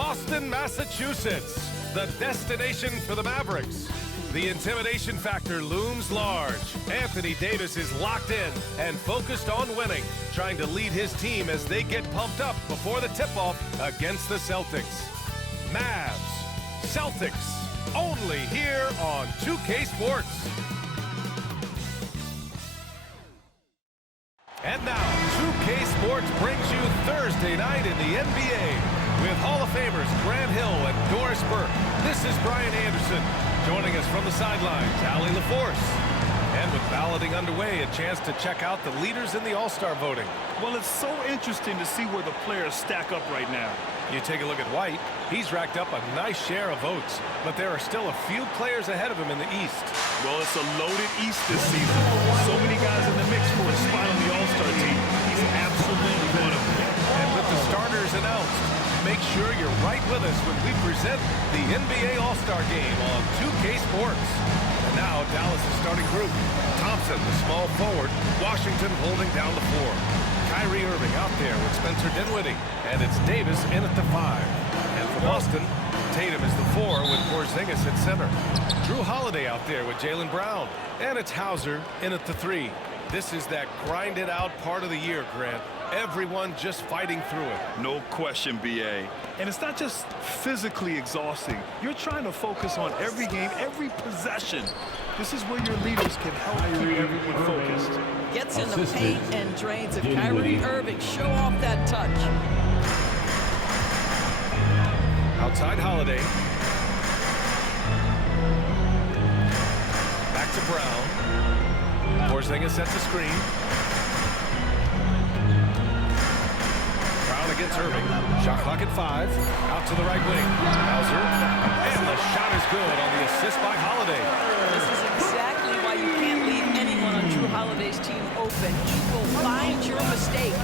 Boston, Massachusetts, the destination for the Mavericks. The intimidation factor looms large. Anthony Davis is locked in and focused on winning, trying to lead his team as they get pumped up before the tip-off against the Celtics. Mavs, Celtics, only here on 2K Sports. And now, 2K Sports brings you Thursday night in the NBA. With Hall of Famers Grant Hill and Doris Burke, this is Brian Anderson. Joining us from the sidelines, Allie LaForce. And with balloting underway, a chance to check out the leaders in the All-Star voting. Well, it's so interesting to see where the players stack up right now. You take a look at White. He's racked up a nice share of votes, but there are still a few players ahead of him in the East. Well, it's a loaded East this season. So many guys in the mix for a spot on the All-Star team. He's absolutely one of them. And with the starters announced, make sure you're right with us when we present the NBA All-Star Game on 2K Sports. And now, Dallas' starting group. Thompson, the small forward. Washington holding down the floor. Kyrie Irving out there with Spencer Dinwiddie. And it's Davis in at the 5. And for Boston, Tatum is the 4 with Porzingis at center. Drew Holiday out there with Jaylen Brown. And it's Hauser in at the 3. This is that grind-it-out part of the year, Grant. Everyone just fighting through it. No question, B.A. And it's not just physically exhausting. You're trying to focus on every game, every possession. This is where your leaders can help keep everyone focused. Gets in the paint and drains it. Kyrie Irving, show off that touch. Outside Holiday. Back to Brown. Porzingis sets a screen. Brown against Irving. Shot clock at 5. Out to the right wing. Hauser. And the shot is good on the assist by Holiday. This is exactly why you can't leave anyone on Drew Holiday's team open. He will find your mistake.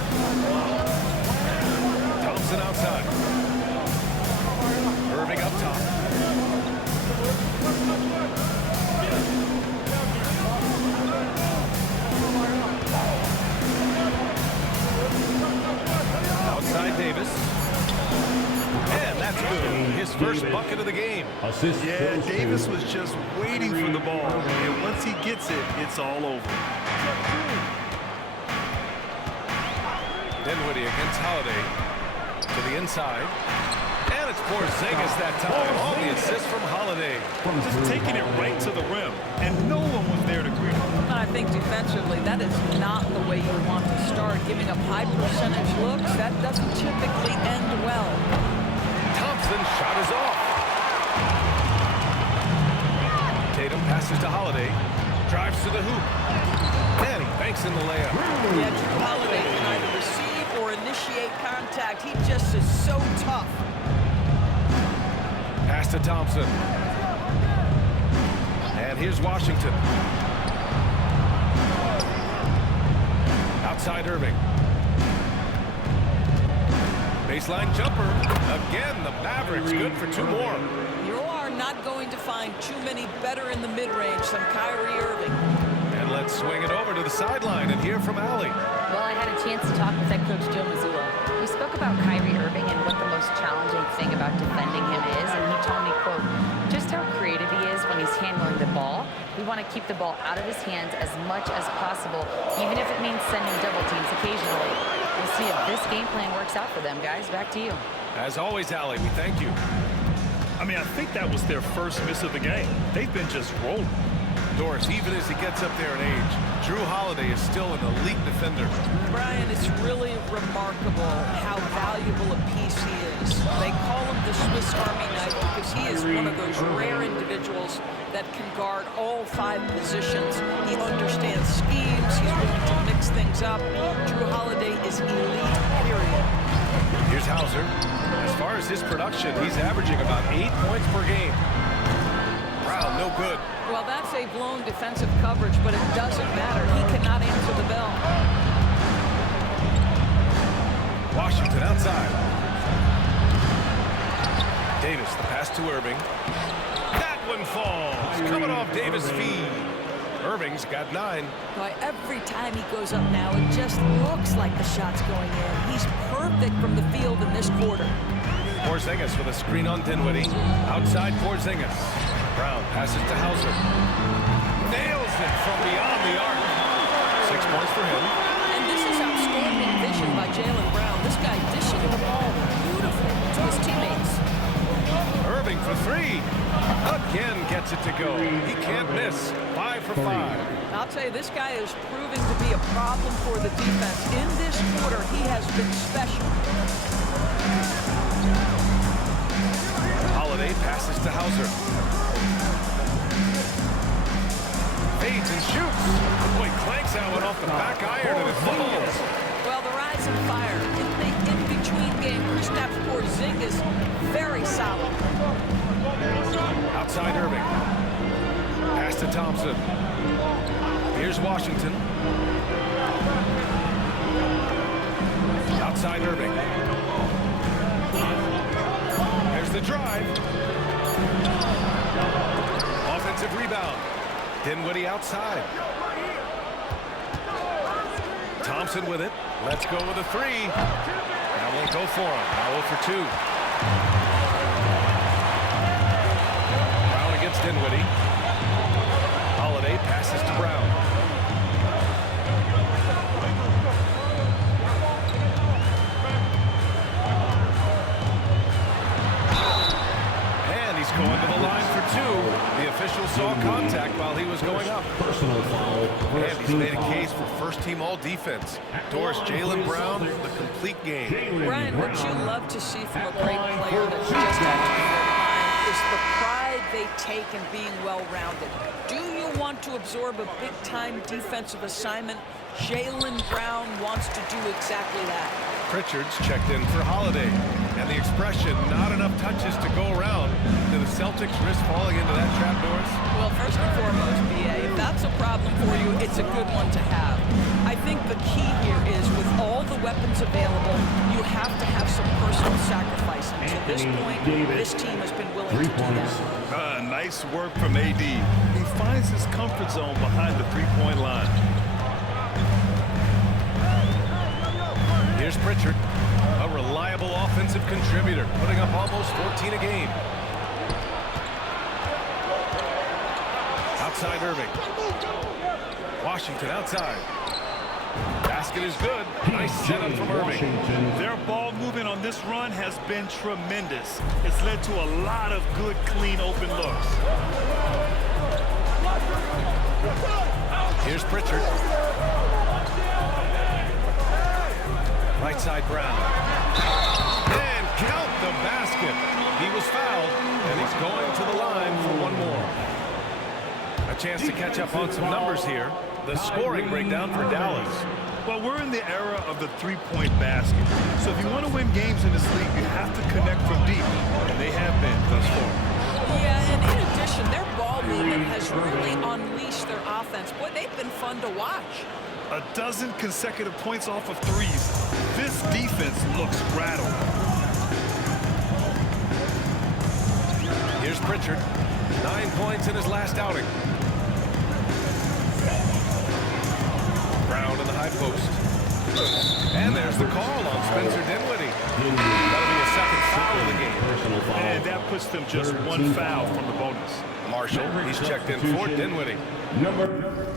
Thompson outside. Irving up top. Outside Davis. And that's good. His first bucket of the game. Yeah, Davis was just waiting for the ball. And once he gets it, it's all over. Dinwiddie against Holiday. To the inside. And it's Porzingis that time on the assist from Holiday. Just taking it right to the rim. And no one was there to greet him. I think defensively, that is not the way you want to start. Giving up high percentage looks, that doesn't typically end well. Thompson's shot is off. Tatum passes to Holiday. Drives to the hoop. And he banks in the layup. Yeah, Drew Holiday can either receive or initiate contact. He just is so tough. Pass to Thompson. And here's Washington. Outside Irving. Baseline jumper. Again, the Mavericks good for 2 more. You are not going to find too many better in the mid-range than Kyrie Irving. And let's swing it over to the sideline and hear from Allie. Well, I had a chance to talk with head coach Joe Mazzulla. We spoke about Kyrie Irving and what the most challenging thing about defending him is, and he told me, quote, just how creative he is when he's handling the ball. We want to keep the ball out of his hands as much as possible, even if it means sending double teams occasionally. We'll see if this game plan works out for them, guys. Back to you. As always, Allie, we thank you. I mean, I think that was their first miss of the game. They've been just rolling. Doris, even as he gets up there in age, Drew Holiday is still an elite defender. Brian, it's really remarkable how valuable a piece he is. They call him the Swiss Army knife because he is one of those rare individuals that can guard all 5 positions. He understands schemes. He's willing to mix things up. Drew Holiday is elite, period. Here's Hauser. As far as his production, he's averaging about 8 points per game. Brown, no good. Well, that's a blown defensive coverage, but it doesn't matter. He cannot answer the bell. Washington outside. Davis, the pass to Irving. That one falls. Coming off Davis' feed. Irving's got 9. Boy, every time he goes up now, it just looks like the shot's going in. He's perfect from the field in this quarter. Porzingis with a screen on Dinwiddie. Outside Porzingis. Brown passes to Hauser. Nails it from beyond the arc. 6 points for him. And this is outstanding vision by Jaylen Brown. This guy dishing the ball beautiful to his teammates. Irving for three. Again gets it to go. He can't miss. 5 for 5. I'll tell you, this guy is proving to be a problem for the defense. In this quarter, he has been special. Holiday passes to Hauser. Fades and shoots. Boy, clanks that one off the back iron and it falls. Well, the rise and fire in the in-between game, Kristaps Porzingis, very solid. Outside Irving. Pass to Thompson. Here's Washington. Outside Irving. There's the drive. Offensive rebound. Dinwiddie outside. Thompson with it. Let's go with a three. That won't go for him. Now 0 for 2. Brown against Dinwiddie. Holiday passes to Brown. And he's going to the line for 2. The official saw contact while he was going up. Personal foul. And he's made a case for first-team all-defense. Doris Jaylen Brown, the complete game. Brian, what you love to see from a great player that's just at the line is the pride they take in being well-rounded. Do you want to absorb a big-time defensive assignment? Jaylen Brown wants to do exactly that. Pritchard's checked in for Holiday. And the expression, not enough touches to go around. Do the Celtics risk falling into that trap, Doris? Well, first and foremost, B.A., if that's a problem for you, it's a good one to have. I think the key here is with all the weapons available, you have to have some personal sacrifice. And to this point, this team has been willing to do that. Nice work from AD. He finds his comfort zone behind the three-point line. Here's Pritchard, a reliable offensive contributor, putting up almost 14 a game. Outside Irving. Washington outside. Basket is good. Nice setup from Irving. Their ball movement on this run has been tremendous. It's led to a lot of good, clean, open looks. Here's Pritchard. Right side Brown. And count the basket. He was fouled, and he's going to the line for one more. A chance to catch up on some numbers here. The scoring breakdown for Dallas. Well, we're in the era of the three-point basket. So if you want to win games in this league, you have to connect from deep. And they have been thus far. Yeah, and in addition, their ball movement has really unleashed their offense. Boy, they've been fun to watch. A dozen consecutive points off of threes. This defense looks rattled. Here's Pritchard. 9 points in his last outing. Brown in the high post. And there's the call on Spencer Dinwiddie. That'll be a second foul of the game. Personal foul. And that puts them just one foul from the bonus. Marshall, he's checked in for Dinwiddie. Number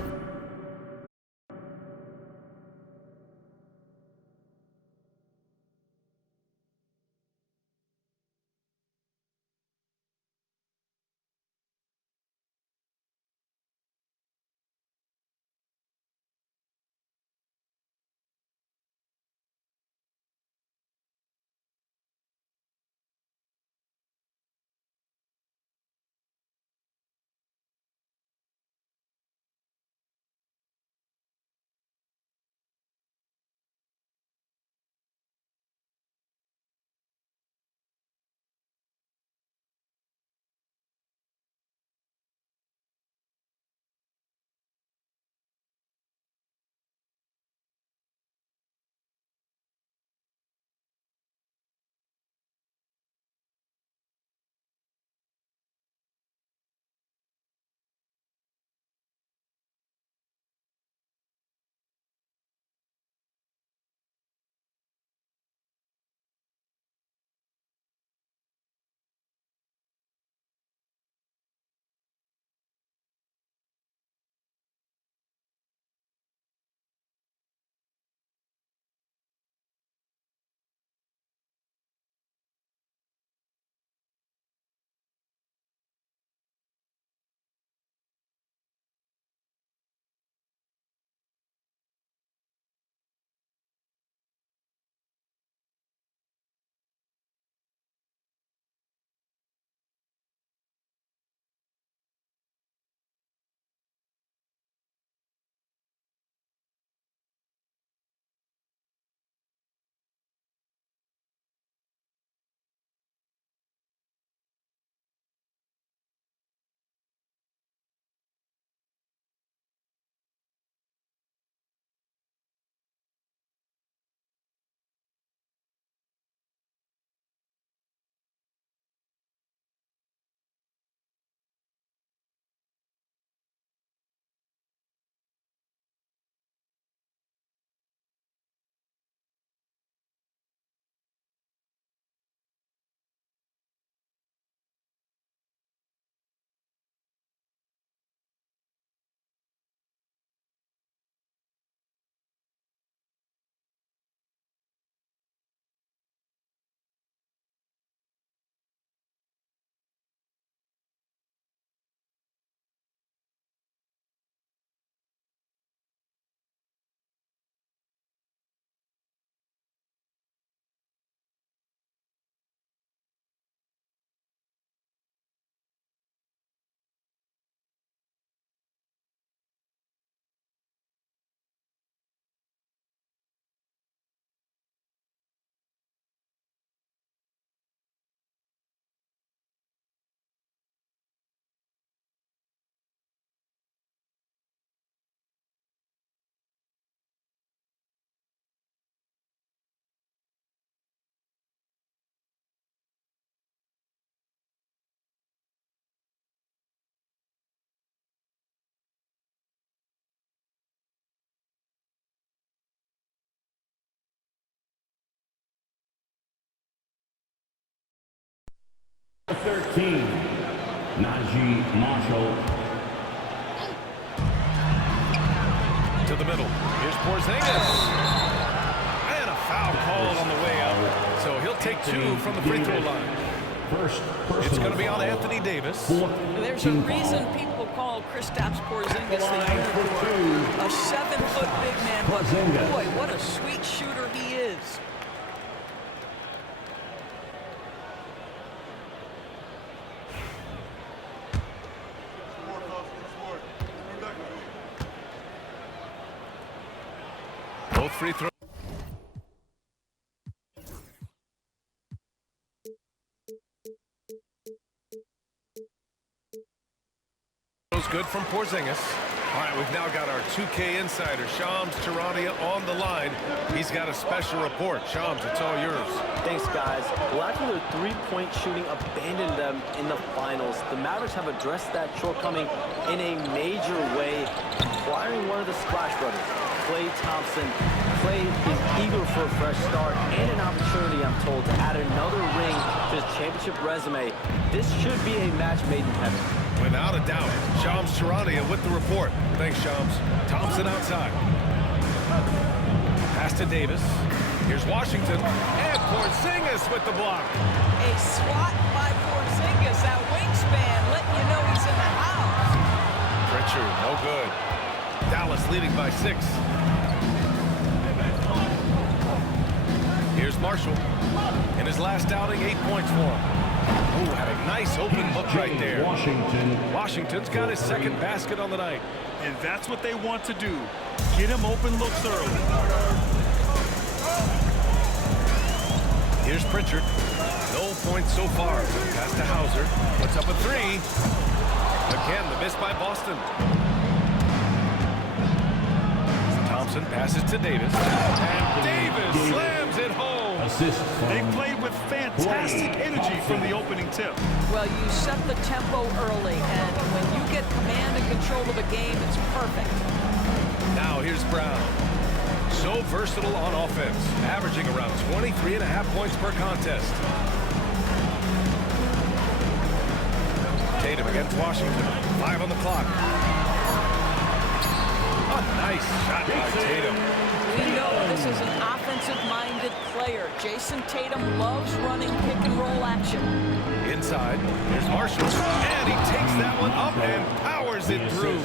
13, Najee Marshall. To the middle. Here's Porzingis. And a foul called on the way out. So he'll take 2 from the free throw line. It's going to be on Anthony Davis. There's a reason people call Kristaps Porzingis the unicorn. A 7-foot big man, but boy, what a sweet shooter he is. Both free throws. Good from Porzingis. All right, we've now got our 2K insider, Shams Charania, on the line. He's got a special report. Shams, it's all yours. Thanks, guys. Lacking their three-point shooting abandoned them in the finals. The Mavericks have addressed that shortcoming in a major way, acquiring one of the Splash Brothers, Klay Thompson. Klay is eager for a fresh start and an opportunity, I'm told, to add another ring to his championship resume. This should be a match made in heaven. Without a doubt, Shams Charania with the report. Thanks, Shams. Thompson outside. Pass to Davis. Here's Washington. And Porzingis with the block. A swat by Porzingis. That wingspan letting you know he's in the house. Pritchard, no good. Dallas leading by 6. Here's Marshall. In his last outing, 8 points for him. Ooh, had a nice open look right there. Washington's got his second basket on the night. And that's what they want to do. Get him open looks early. Here's Pritchard. No points so far. Pass to Hauser. Puts up a 3. Again, the miss by Boston. Thompson passes to Davis. And Davis slams it home. They played with fantastic energy from the opening tip. Well, you set the tempo early, and when you get command and control of a game, it's perfect. Now here's Brown. So versatile on offense, averaging around 23.5 points per contest. Tatum against Washington. 5 on the clock. A nice shot by Tatum. We know this is an offensive-minded player. Jason Tatum loves running pick-and-roll action. Inside, here's Marshall, and he takes that one up and powers it through.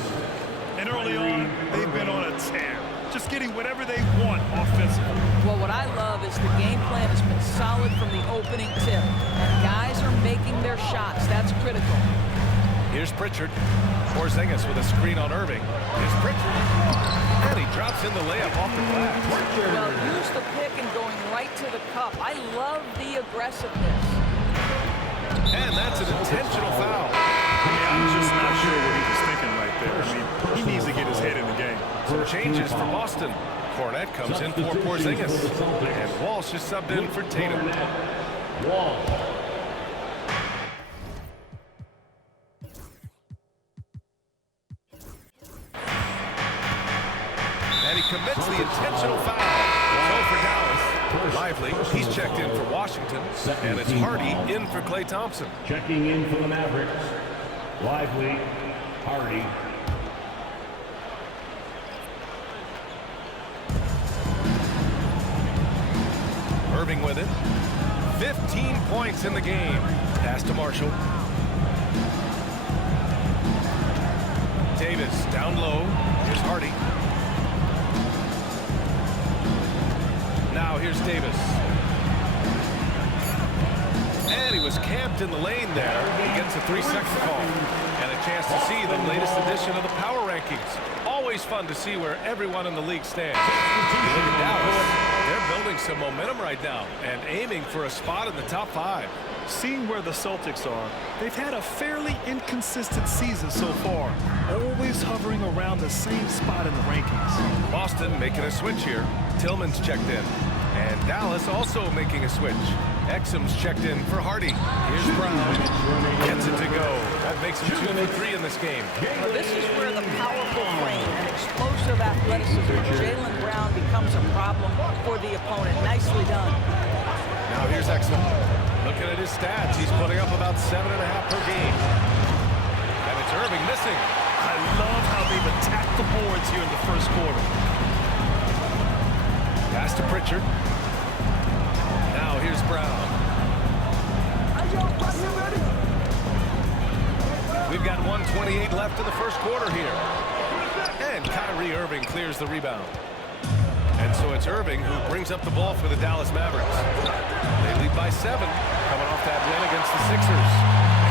And early on, they've been on a tear, just getting whatever they want offensively. Well, what I love is the game plan has been solid from the opening tip, and guys are making their shots. That's critical. Here's Pritchard. Porzingis with a screen on Irving. Here's Pritchard. And he drops in the layup off the glass. Well, use the pick and going right to the cup. I love the aggressiveness. And that's an intentional foul. Yeah, I'm just not sure what he was thinking right there. I mean, he needs to get his head in the game. Some changes for Boston. Cornette comes in for Porzingis. And Walsh is subbed in for Tatum. And he commits the intentional foul. So for Dallas, Lively, he's checked in for Washington. And it's Hardy in for Klay Thompson. Checking in for the Mavericks, Lively, Hardy. Irving with it. 15 points in the game. Pass to Marshall. Davis down low. Here's Hardy. Now here's Davis. And he was camped in the lane there. He gets a 3-second call. And a chance to see the latest edition of the power rankings. Always fun to see where everyone in the league stands. Look at Dallas. They're building some momentum right now and aiming for a spot in the top 5. Seeing where the Celtics are, they've had a fairly inconsistent season so far, always hovering around the same spot in the rankings. Boston making a switch here. Tillman's checked in. And Dallas also making a switch. Exum's checked in for Hardy. Here's Brown. Gets it to go. That makes him 2 for 3 in this game. Well, this is where the powerful frame and explosive athleticism of Jaylen Brown becomes a problem for the opponent. Nicely done. Now here's Exum. Looking at his stats, he's putting up about 7.5 per game. And it's Irving missing. I love how they've attacked the boards here in the first quarter. Pass to Pritchard. Now here's Brown. We've got 1:28 left in the first quarter here. And Kyrie Irving clears the rebound. And so it's Irving who brings up the ball for the Dallas Mavericks. They lead by 7, coming off that win against the Sixers.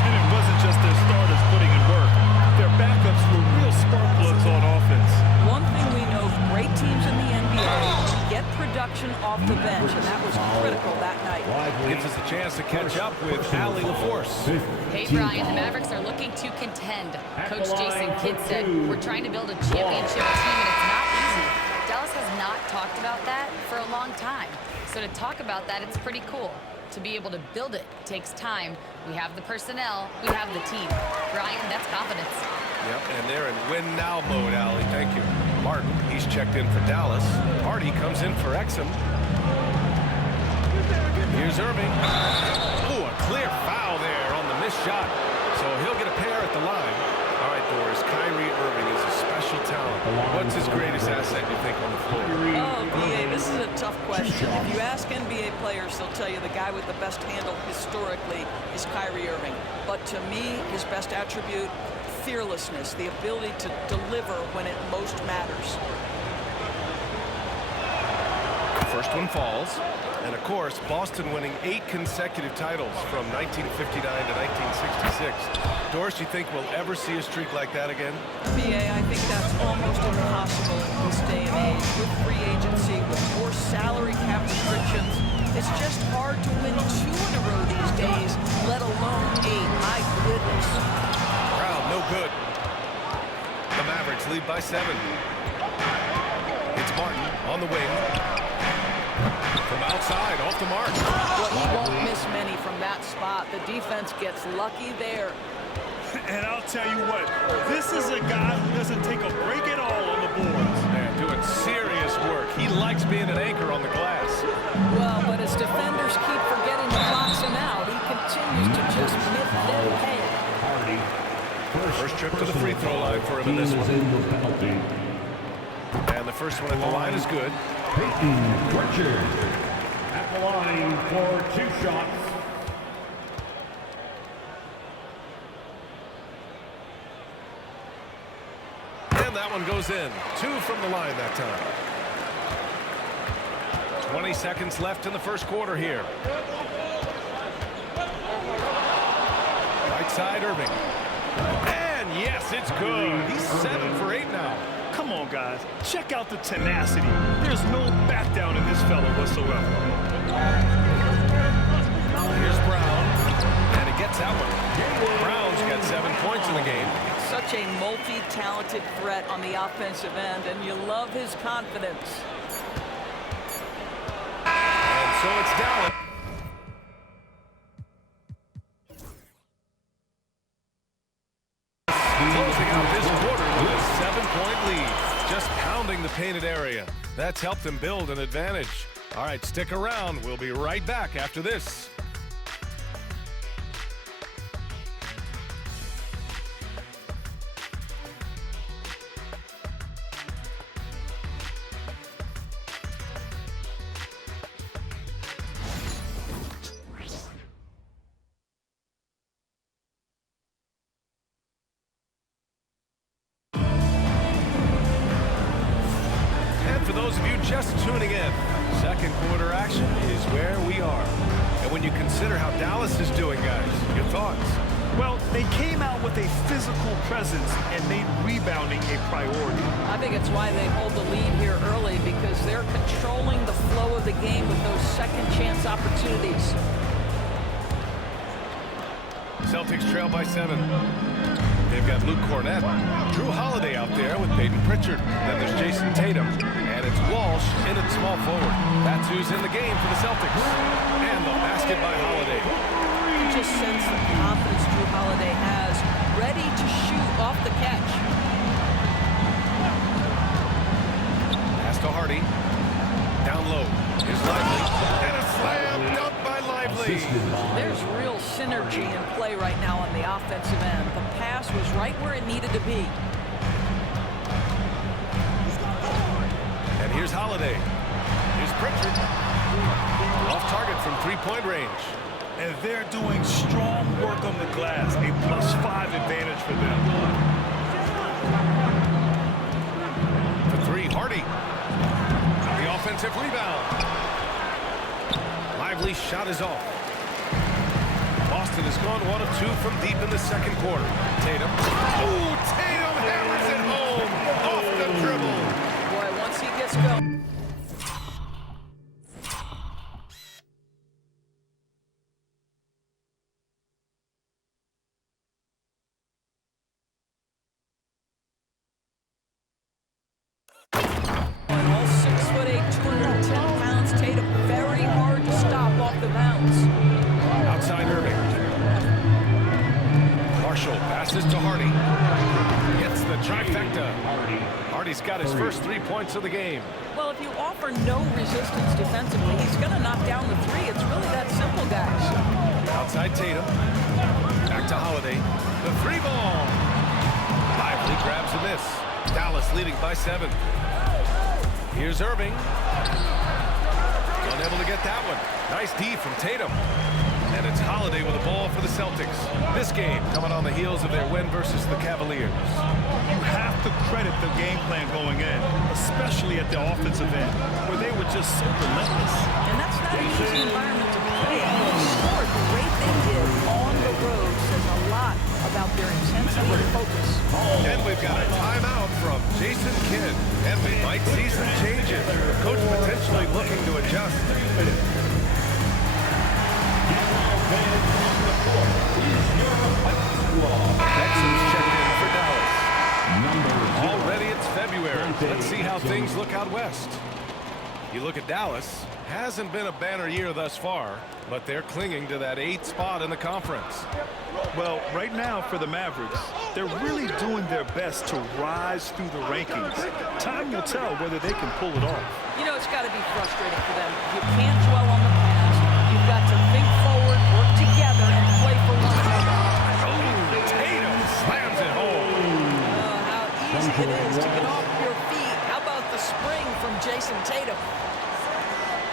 And it wasn't just their starters putting in work. Their backups were real spark plugs on offense. One thing we know, great teams in the NBA get production off the bench, and that was critical that night. Gives us a chance to catch up with Allie LaForce. Hey, Brian, the Mavericks are looking to contend. Coach Jason Kidd said, we're trying to build a championship team, and it's not easy. Dallas has not talked about that for a long time. So to talk about that, it's pretty cool. To be able to build it takes time. We have the personnel, we have the team. Brian, that's confidence. Yep, and they're in win-now mode, Allie. Thank you. Martin, he's checked in for Dallas. Hardy comes in for Exum. Here's Irving. Oh, a clear foul there on the missed shot. So he'll get a pair at the line. All right, Doris, Kyrie Irving is a special talent. What's his greatest asset, you think, on the floor? Oh, BA, this is a tough question. If you ask NBA players, they'll tell you the guy with the best handle historically is Kyrie Irving. But to me, his best attribute, fearlessness, the ability to deliver when it most matters. First one falls. And, of course, Boston winning 8 consecutive titles from 1959 to 1966. Doris, you think we'll ever see a streak like that again? BA, I think that's almost impossible in this day and age. With free agency, with more salary cap restrictions, it's just hard to win 2 in a row these days, let alone 8. My goodness. Brown, no good. The Mavericks lead by 7. It's Martin on the wing. From outside, off the mark. Well, he won't miss many from that spot. The defense gets lucky there. And I'll tell you what, this is a guy who doesn't take a break at all on the boards. Man, doing serious work. He likes being an anchor on the glass. Well, but as defenders keep forgetting to box him out, he continues to just mitt them pay. First trip to the free throw line for him in this one. And the first one at the line is good. Peyton Pritchard at the line for 2 shots. And that one goes in. 2 from the line that time. 20 seconds left in the first quarter here. Right side, Irving. And yes, it's good. He's 7 for 8 now. Come on, guys. Check out the tenacity. There's no back down in this fella whatsoever. Here's Brown. And he gets that one. Brown's got 7 points in the game. Such a multi-talented threat on the offensive end, and you love his confidence. And so it's Dallas. Closing out this quarter with a 7-point lead. Just pounding the painted area. That's helped them build an advantage. All right, stick around. We'll be right back after this. For those of you just tuning in, second quarter action is where we are. And when you consider how Dallas is doing, guys, your thoughts? Well, they came out with a physical presence and made rebounding a priority. I think it's why they hold the lead here early, because they're controlling the flow of the game with those second chance opportunities. Celtics trail by 7. They've got Luke Cornett, Drew Holiday out there with Peyton Pritchard. Then there's Jason Tatum, and it's Walsh in at small forward. That's who's in the game for the Celtics. And the basket by Holiday. You just sense the confidence Drew Holiday has, ready to shoot off the catch. Pass to Hardy. Down low. Here's Lively. And a slam dunk by Lively. Lively. There's real synergy in play right now on the offensive end. The pass was right where it needed to be. And here's Holiday. Here's Pritchard. Off target from three-point range. And they're doing strong work on the glass. A +5 advantage for them. For three, Hardy. The offensive rebound. Lively's shot is off. Boston has gone 1 of 2 from deep in the second quarter. Tatum. Oh, Tatum hammers it home. Off the dribble. Boy, once he gets going. All 6'8", 210 pounds. Tatum very hard to stop off the bounce. Outside Irving. Marshall passes to Hardy. Gets the trifecta. Hardy's got his first 3 points of the game. Well, if you offer no resistance defensively, he's going to knock down the three. It's really that simple, guys. Outside Tatum. Back to Holiday. The three ball. Lively grabs a miss. Dallas leading by 7. Here's Irving. Unable to get that one. Nice D from Tatum. And it's Holiday with the ball for the Celtics. This game coming on the heels of their win versus the Cavaliers. You have to credit the game plan going in, especially at the offensive end, where they were just so relentless. And that's not an easy environment to play in. They scored the way they did on the road says a lot about their intensity and focus. And we've got a timeout from Jason Kidd. And we might see some changes. Coach potentially looking to adjust. Texans checked in for Dallas. Already it's February. Let's see how things look out west. You look at Dallas. Hasn't been a banner year thus far, but they're clinging to that 8th spot in the conference. Well, right now for the Mavericks, they're really doing their best to rise through the rankings. Time will tell whether they can pull it off. You know, it's got to be frustrating for them. You can't dwell on the past. You've got to think forward, work together, and play for one another. Oh, Tatum slams it home. How easy it is to get off your feet. How about the spring from Jason Tatum?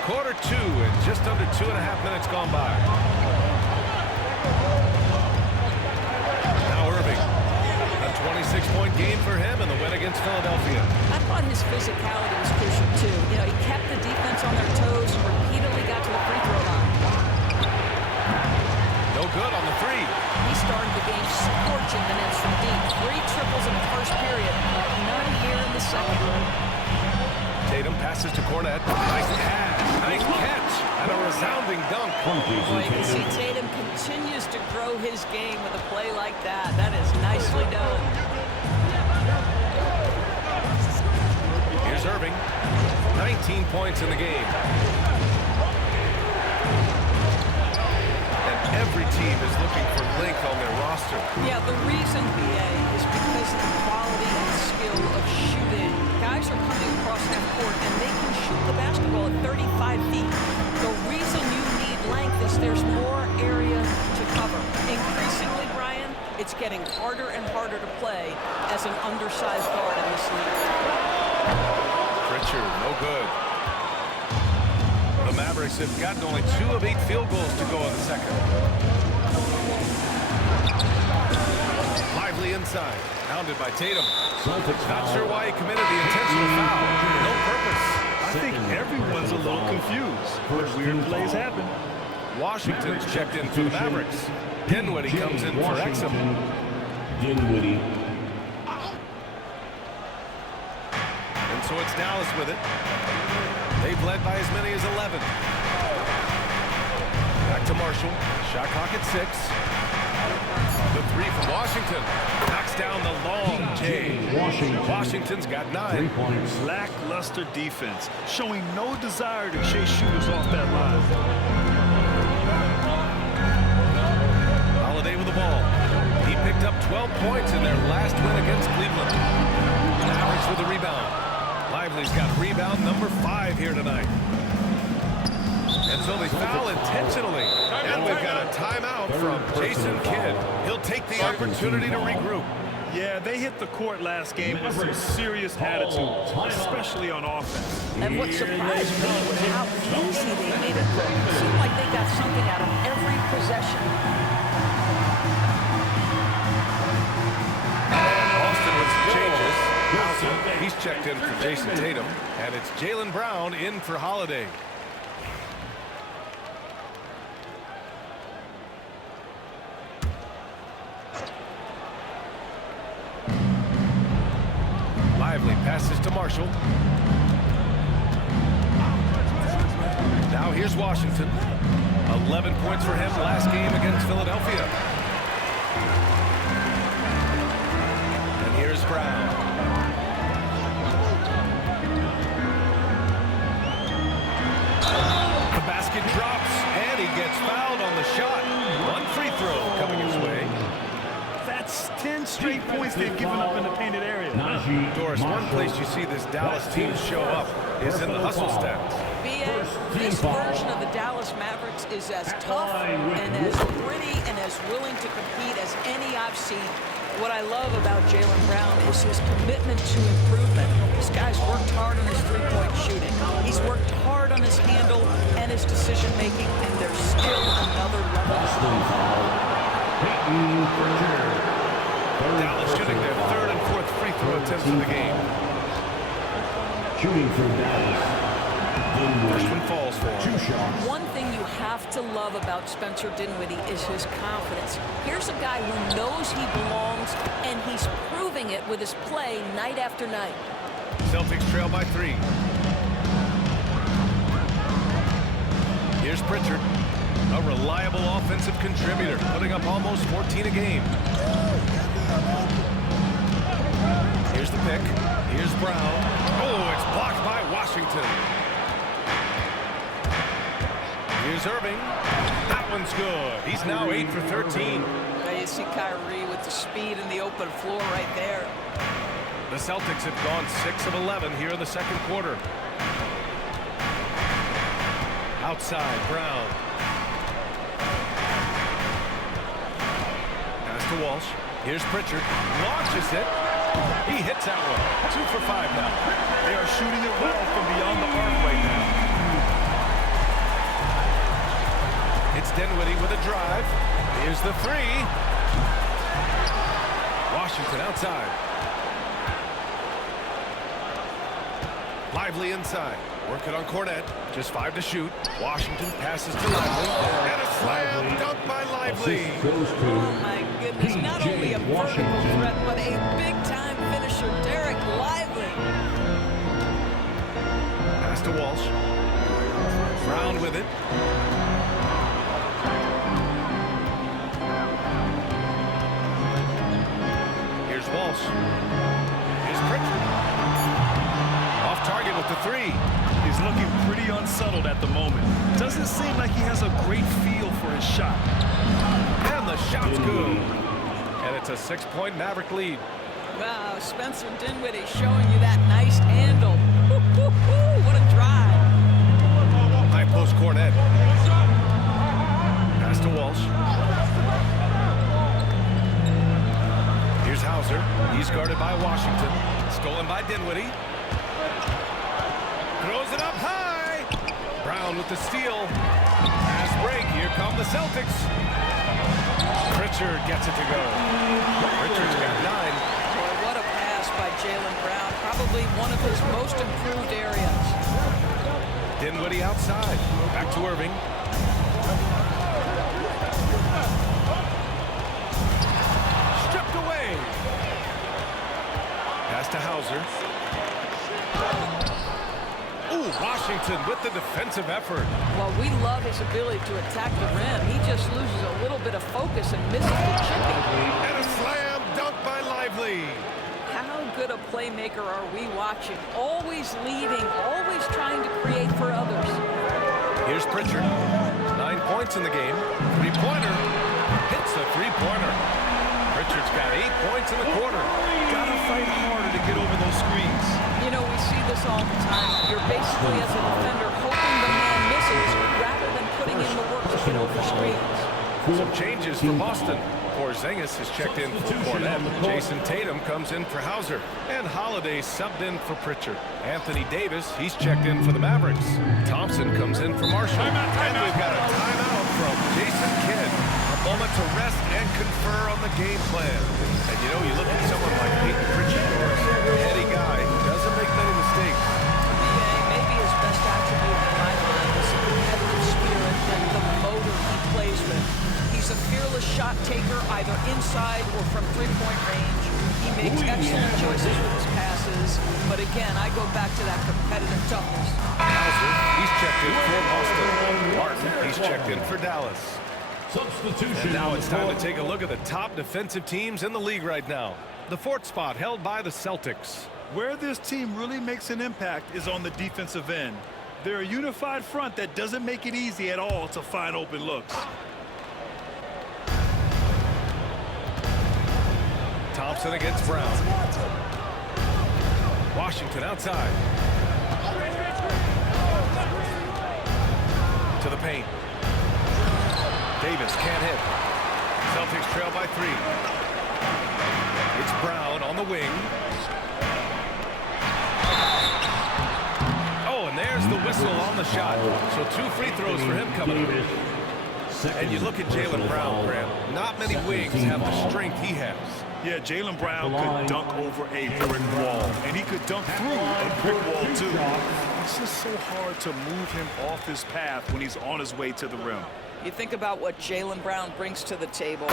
Quarter 2 and just under 2.5 minutes gone by. Now Irving. A 26-point game for him in the win against Philadelphia. I thought his physicality was crucial, too. You know, he kept the defense on their toes and repeatedly got to the free throw line. No good on the three. He started the game scorching minutes from deep. 3 triples in the first period, but none here in the second. Tatum passes to Cornette. Nice pass. Nice catch. And a resounding dunk. Well, you can see Tatum continues to grow his game with a play like that. That is nicely done. Here's Irving. 19 points in the game. And every team is looking for length on their roster. Yeah, the reason, BA, is because of the quality and skill of shooting. Guys are coming across half court, and they can shoot the basketball at 35 feet. The reason you need length is there's more area to cover. Increasingly, Brian, it's getting harder and harder to play as an undersized guard in this league. Pritchard, no good. The Mavericks have gotten only 2 of 8 field goals to go in the second. Lively inside. Pounded by Tatum. Not sure why he committed the intentional foul. No purpose. I think everyone's a little confused, but weird plays happen. Washington's checked in for the Mavericks. Dinwiddie comes in for Exum. Dinwiddie. And so it's Dallas with it. They've led by as many as 11. Back to Marshall. Shot clock at 6. The three from Washington. Knocks down the long J. Washington's got 9. 3 points. Lackluster defense, showing no desire to chase shooters off that line. Holiday with the ball. He picked up 12 points in their last win against Cleveland. Mavericks with the rebound. Lively's got rebound number 5 here tonight. And so they foul intentionally. And timeout from Jason Kidd. He'll take the opportunity to regroup. Yeah, they hit the court last game with some serious attitude, especially on offense. And what surprised me was how easy they made it look. It seemed like they got something out of every possession. Austin with some changes. He's checked in for Jason Tatum, and it's Jaylen Brown in for Holiday. Lively passes to Marshall. Now here's Washington. 11 points for him last game against Philadelphia. And here's Brown. The basket drops, and he gets fouled on the shot. One free throw coming his way. That's 10 straight points they've given up in the painted area. Doris, one place you see this Dallas team show up is in the hustle stats. This version of the Dallas Mavericks is as tough and as gritty and as willing to compete as any I've seen. What I love about Jaylen Brown is his commitment to improvement. This guy's worked hard on his three-point shooting. He's worked hard on his handle and his decision-making, and there's still another level. Dallas shooting their third and fourth free throw attempts in the game. Shooting for Dallas. First one falls for him. 2 shots. One thing you have to love about Spencer Dinwiddie is his confidence. Here's a guy who knows he belongs, and he's proving it with his play night after night. Celtics trail by 3. Here's Pritchard, a reliable offensive contributor, putting up almost 14 a game. Here's the pick. Here's Brown. Oh, it's blocked by Washington. Here's Irving. That one's good. He's now 8 for 13. Now you see Kyrie with the speed and the open floor right there. The Celtics have gone 6 of 11 here in the second quarter. Outside, Brown. Pass to Walsh. Here's Pritchard. Launches it. He hits that one. 2 for 5 now. They are shooting it well from beyond the arc right now. It's Dinwiddie with a drive. Here's the 3. Washington outside. Lively inside. Working on Cornette. Just 5 to shoot. Washington passes to Lively. And a slam dunk by Lively. Oh, my goodness. Not only a vertical threat, but a big-time finisher. Derek Lively. Pass to Walsh. Brown with it. Here's Walsh. Here's Pritchard. Off target with the 3. He's looking pretty unsettled at the moment. Doesn't seem like he has a great feel for his shot. And the shot's good. And it's a 6-point Maverick lead. Wow, Spencer Dinwiddie showing you that nice handle. What a drive. High post Cornette. Pass to Walsh. Here's Hauser. He's guarded by Washington. Stolen by Dinwiddie. Throws it up high. Brown with the steal. Pass break. Here come the Celtics. Pritchard gets it to go. Pritchard's got 9. Boy, what a pass by Jaylen Brown. Probably one of his most improved areas. Dinwiddie outside. Back to Irving. Stripped away. Pass to Hauser. Ooh, Washington with the defensive effort. Well, we love his ability to attack the rim. He just loses a little bit of focus and misses the chipping. And a slam dunk by Lively. How good a playmaker are we watching? Always leading, always trying to create for others. Here's Pritchard. 9 points in the game. 3-pointer. Hits a 3-pointer. Pritchard's got 8 points in the quarter. Gotta fight harder to get over those screens. You know, we see this all the time. You're basically, as a defender, hoping the man misses rather than putting in the work to get over screens. Some changes for Boston. Porzingis is checked in for Cornette. Jason Tatum comes in for Hauser. And Holiday subbed in for Pritchard. Anthony Davis, he's checked in for the Mavericks. Thompson comes in for Marshall. And we've got a timeout from Jason Kidd. A moment to rest and confer on the game plan. And you know, you look at someone like Peyton Pritchard, a heady guy who doesn't make many mistakes. Maybe his best attribute in my mind is the competitive spirit and the motor he plays with. He's a fearless shot taker, either inside or from three-point range. He makes excellent choices with his passes. But again, I go back to that competitive toughness. Hauser, he's checked in for Boston. Martin, he's checked in for Dallas. Substitution. And now it's time to take a look at the top defensive teams in the league right now. The fourth spot held by the Celtics. Where this team really makes an impact is on the defensive end. They're a unified front that doesn't make it easy at all to find open looks. Thompson against Brown. Washington outside. To the paint. Davis can't hit. Celtics trail by 3. It's Brown on the wing. Oh, and there's the whistle on the shot. So 2 free throws for him coming up. And you look at Jaylen Brown, Grant. Not many wings have the strength he has. Yeah, Jaylen Brown could dunk over a brick wall, and he could dunk through a brick wall, too. It's just so hard to move him off his path when he's on his way to the rim. You think about what Jaylen Brown brings to the table.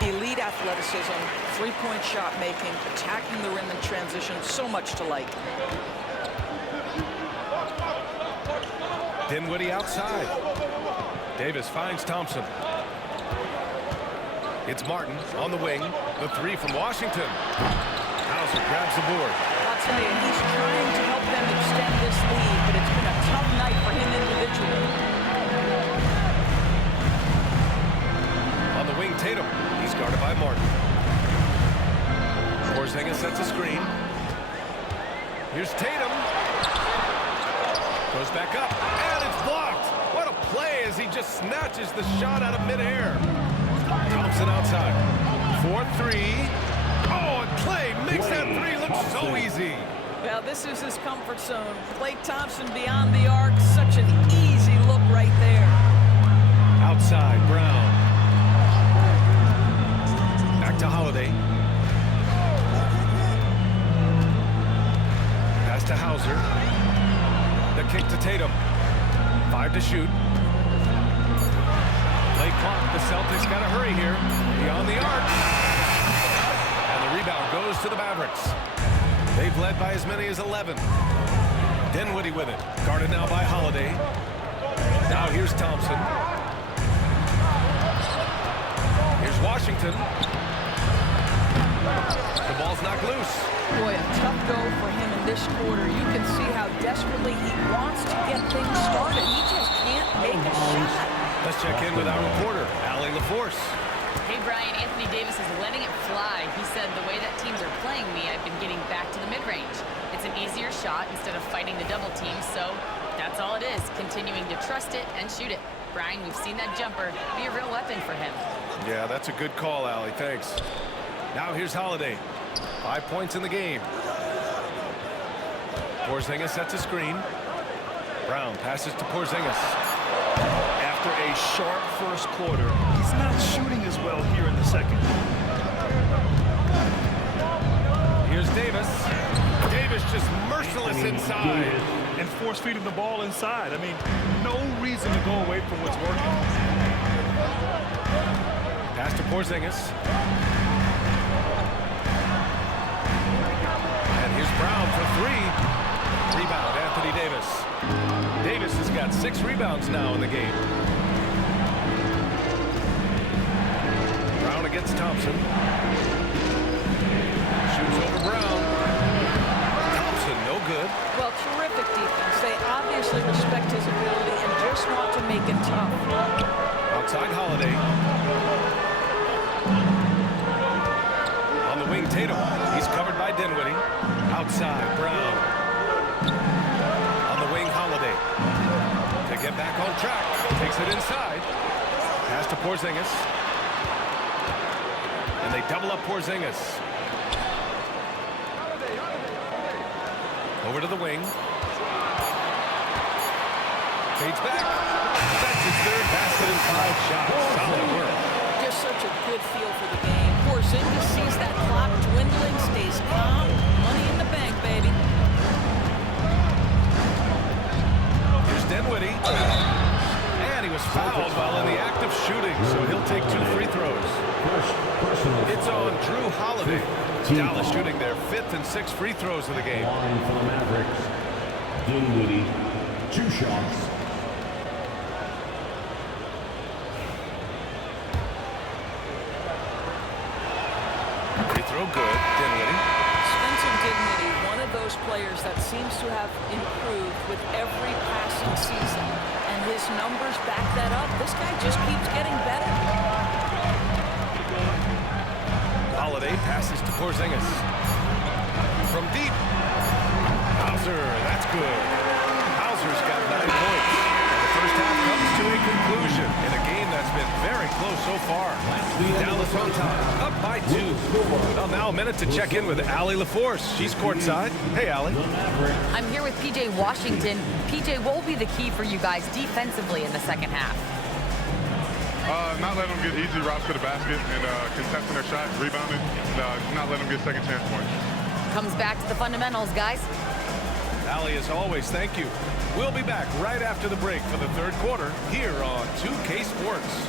Elite athleticism, three-point shot making, attacking the rim in transition, so much to like. Dinwiddie outside. Davis finds Thompson. It's Martin on the wing. The 3 from Washington. Hauser grabs the board. I'll tell you, he's trying to help them extend this lead, but it's been a tough night for him individually. On the wing, Tatum. He's guarded by Martin. Porzingis sets a screen. Here's Tatum. Goes back up, and it's blocked. What a play as he just snatches the shot out of midair. Thompson outside. 4-3. Oh, and Klay makes that 3 look so easy. Well, this is his comfort zone. Klay Thompson beyond the arc. Such an easy look right there. Outside, Brown. Back to Holiday. Pass to Hauser. The kick to Tatum. 5 to shoot. Play clock. The Celtics got to hurry here. Beyond the arc. And the rebound goes to the Mavericks. They've led by as many as 11. Dinwiddie with it. Guarded now by Holiday. Now here's Thompson. Here's Washington. The ball's knocked loose. Boy, a tough go for him in this quarter. You can see how desperately he wants to get things started. He just can't make a shot. Let's check in with our reporter, Allie LaForce. Hey, Brian, Anthony Davis is letting it fly. He said, the way that teams are playing me, I've been getting back to the mid-range. It's an easier shot instead of fighting the double team, so that's all it is, continuing to trust it and shoot it. Brian, we've seen that jumper be a real weapon for him. Yeah, that's a good call, Allie. Thanks. Now here's Holiday. 5 points in the game. Porzingis sets a screen. Brown passes to Porzingis. After a sharp first quarter, he's not shooting as well here in the second. Here's Davis. Davis just merciless inside. And force-feeding the ball inside. I mean, no reason to go away from what's working. Pass to Porzingis. And here's Brown for 3. Rebound, Anthony Davis. Davis has got 6 rebounds now in the game. Brown against Thompson. Shoots over Brown. Thompson, no good. Well, terrific defense. They obviously respect his ability and just want to make it tough. Outside Holiday. On the wing, Tatum. He's covered by Dinwiddie. Outside, Brown. On the wing, Holiday. To get back on track. Takes it inside. Pass to Porzingis. And they double up Porzingis. Over to the wing. Fades back. That's his third basket in 5 shots. Solid work. Just such a good feel for the game. Porzingis sees that clock dwindling, stays calm. Money in the bank, baby. Here's Dinwiddie. And he was fouled while in the act of shooting, so he'll take 2 free throws. It's on Drew Holiday. Dallas shooting their 5th and 6th free throws of the game. Line for the Mavericks. Dinwiddie, 2 shots. Free throw good, Dinwiddie. Spencer Dinwiddie, one of those players that seems to have improved with every passing season. And his numbers back that up. This guy just keeps getting better. Holiday passes to Porzingis. From deep. Hauser, that's good. Hauser's got 9 points. And the first half comes to a conclusion in a game that's been very close so far. Dallas on top, up by 2. Well, now a minute to check in with Allie LaForce. She's courtside. Hey, Allie. I'm here with P.J. Washington. P.J., what will be the key for you guys defensively in the second half? Not letting them get easy routes to the basket and contesting their shots, rebounding, not letting them get second chance points. Comes back to the fundamentals, guys. Allie, as always, thank you. We'll be back right after the break for the 3rd quarter here on 2K Sports.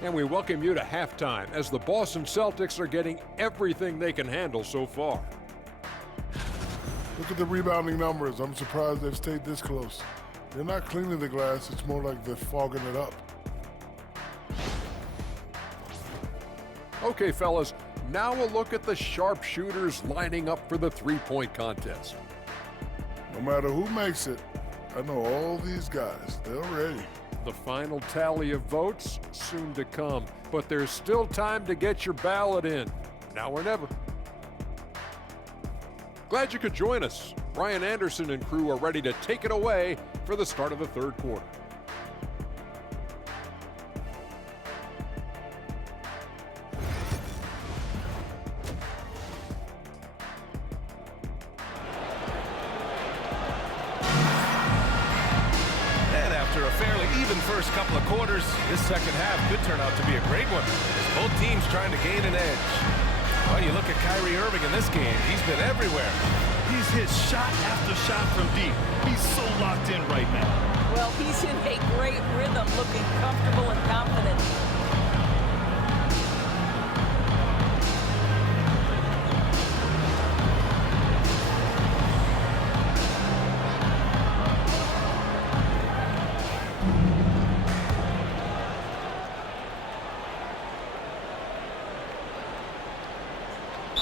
And we welcome you to halftime as the Boston Celtics are getting everything they can handle so far. Look at the rebounding numbers. I'm surprised they've stayed this close. They're not cleaning the glass. It's more like they're fogging it up. Okay, fellas, now a look at the sharpshooters lining up for the three-point contest. No matter who makes it, I know all these guys. They're ready. The final tally of votes soon to come, but there's still time to get your ballot in. Now or never. Glad you could join us. Brian Anderson and crew are ready to take it away for the start of the 3rd quarter. And after a fairly even first couple of quarters, this second half could turn out to be a great one as both teams trying to gain an edge. Well, you look at Kyrie Irving in this game, he's been everywhere. He's hit shot after shot from deep. He's so locked in right now. Well, he's in a great rhythm, looking comfortable and confident.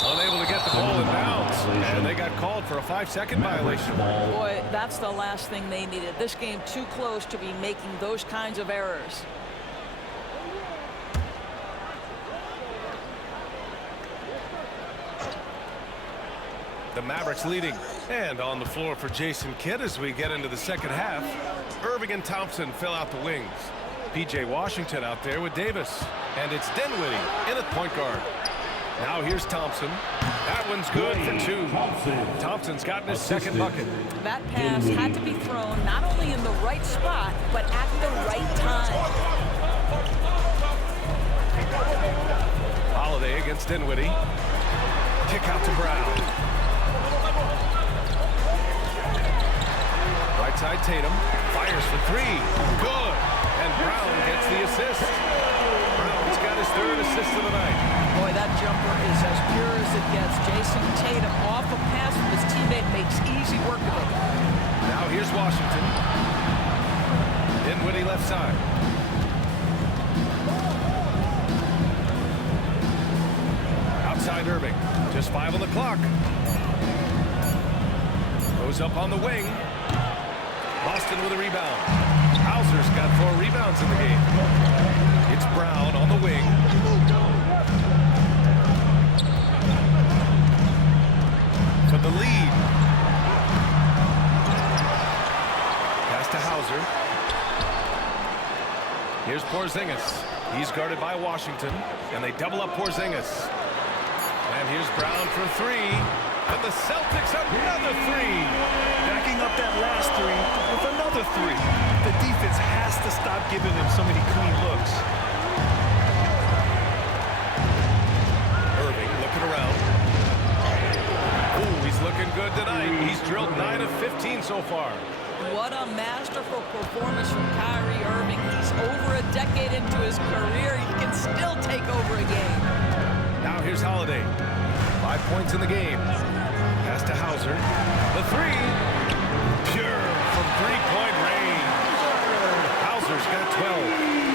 Unable to get the ball in bounds, and they got called for a 5-second violation. Boy, that's the last thing they needed. This game too close to be making those kinds of errors. The Mavericks leading, and on the floor for Jason Kidd as we get into the second half. Irving and Thompson fill out the wings. P.J. Washington out there with Davis, and it's Dinwiddie in at point guard. Now here's Thompson. That one's good for 2. Thompson's gotten his second bucket. That pass had to be thrown not only in the right spot, but at the right time. Holiday against Dinwiddie. Kick out to Brown. Right side Tatum. Fires for 3. Good. And Brown gets the assist. Brown's got his 3rd assist of the night. Boy, that jumper is as pure as it gets. Jason Tatum off a pass from his teammate makes easy work of it. Now here's Washington. Dinwiddie left side. Outside Irving. Just 5 on the clock. Goes up on the wing. Boston with a rebound. Hauser's got 4 rebounds in the game. It's Brown on the wing. Porzingis. He's guarded by Washington, and they double up Porzingis. And here's Brown for three. And the Celtics another three. Backing up that last three with another three. The defense has to stop giving them so many clean looks. Irving looking around. Ooh, he's looking good tonight. He's drilled 9 of 15 so far. What a masterful performance from Kyrie Irving. He's over a decade into his career. He can still take over a game. Now here's Holiday. 5 points in the game. Pass to Hauser. The three. Pure from three-point range. Hauser's got 12.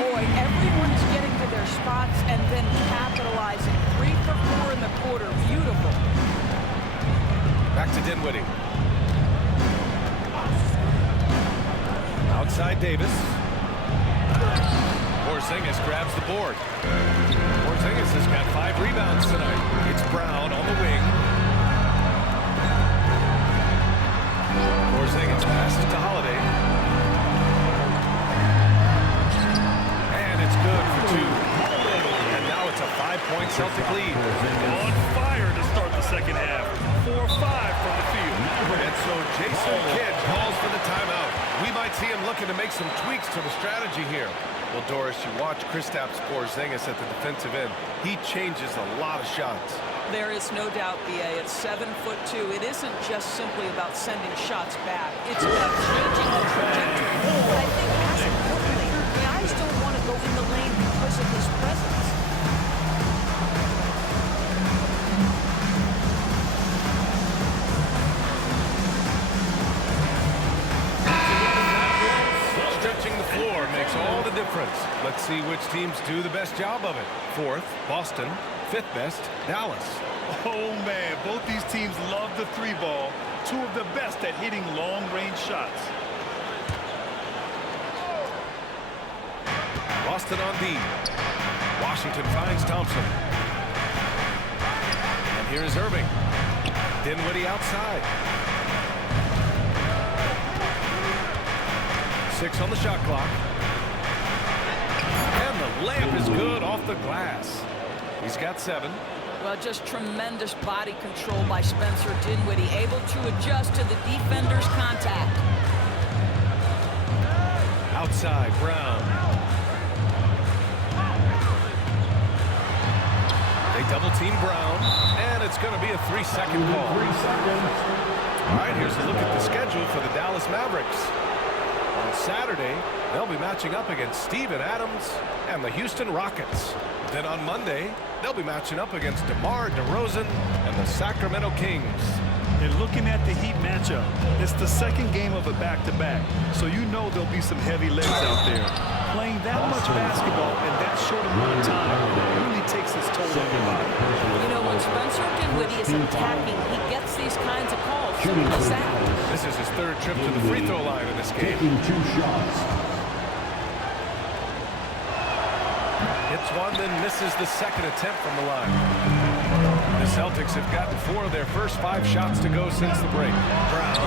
Boy, everyone's getting to their spots and then capitalizing. 3 for 4 in the quarter. Beautiful. Back to Dinwiddie. Outside Davis. Porzingis grabs the board. Porzingis has got 5 rebounds tonight. It's Brown on the wing. Porzingis passes to Holiday. And it's good for 2. And now it's a 5-point Celtic lead. On fire to start the second half. 4-5 from the field. And so Jason Kidd calls for the timeout. We might see him looking to make some tweaks to the strategy here. Well, Doris, you watch Kristaps Porzingis at the defensive end. He changes a lot of shots. There is no doubt, B.A. At 7'2", it isn't just simply about sending shots back. It's about changing the trajectory. But I think as importantly, guys don't want to go in the lane because of his presence. Stretching the floor makes all the difference. Let's see which teams do the best job of it. 4th, Boston. 5th best, Dallas. Oh, man, both these teams love the 3-ball. 2 of the best at hitting long-range shots. Boston on D. Washington finds Thompson. And here's Irving. Dinwiddie outside. 6 on the shot clock. And the layup is good off the glass. He's got 7. Well, just tremendous body control by Spencer Dinwiddie, able to adjust to the defender's contact. Outside, Brown. They double-team Brown, and it's going to be a 3-second call. 3 seconds. All right, here's a look at the schedule for the Dallas Mavericks. On Saturday, they'll be matching up against Steven Adams and the Houston Rockets. Then on Monday, they'll be matching up against DeMar DeRozan and the Sacramento Kings. And looking at the Heat matchup, it's the second game of a back-to-back, so you know there'll be some heavy legs out there. Playing that much basketball in that short amount of time really takes its toll on the body. You know, when Spencer Dinwiddie is attacking, he gets these kinds of calls. Simple as that. This is his 3rd trip to the free throw line in this game. Taking 2 shots. Hits one, then misses the 2nd attempt from the line. The Celtics have gotten 4 of their first 5 shots to go since the break. Brown.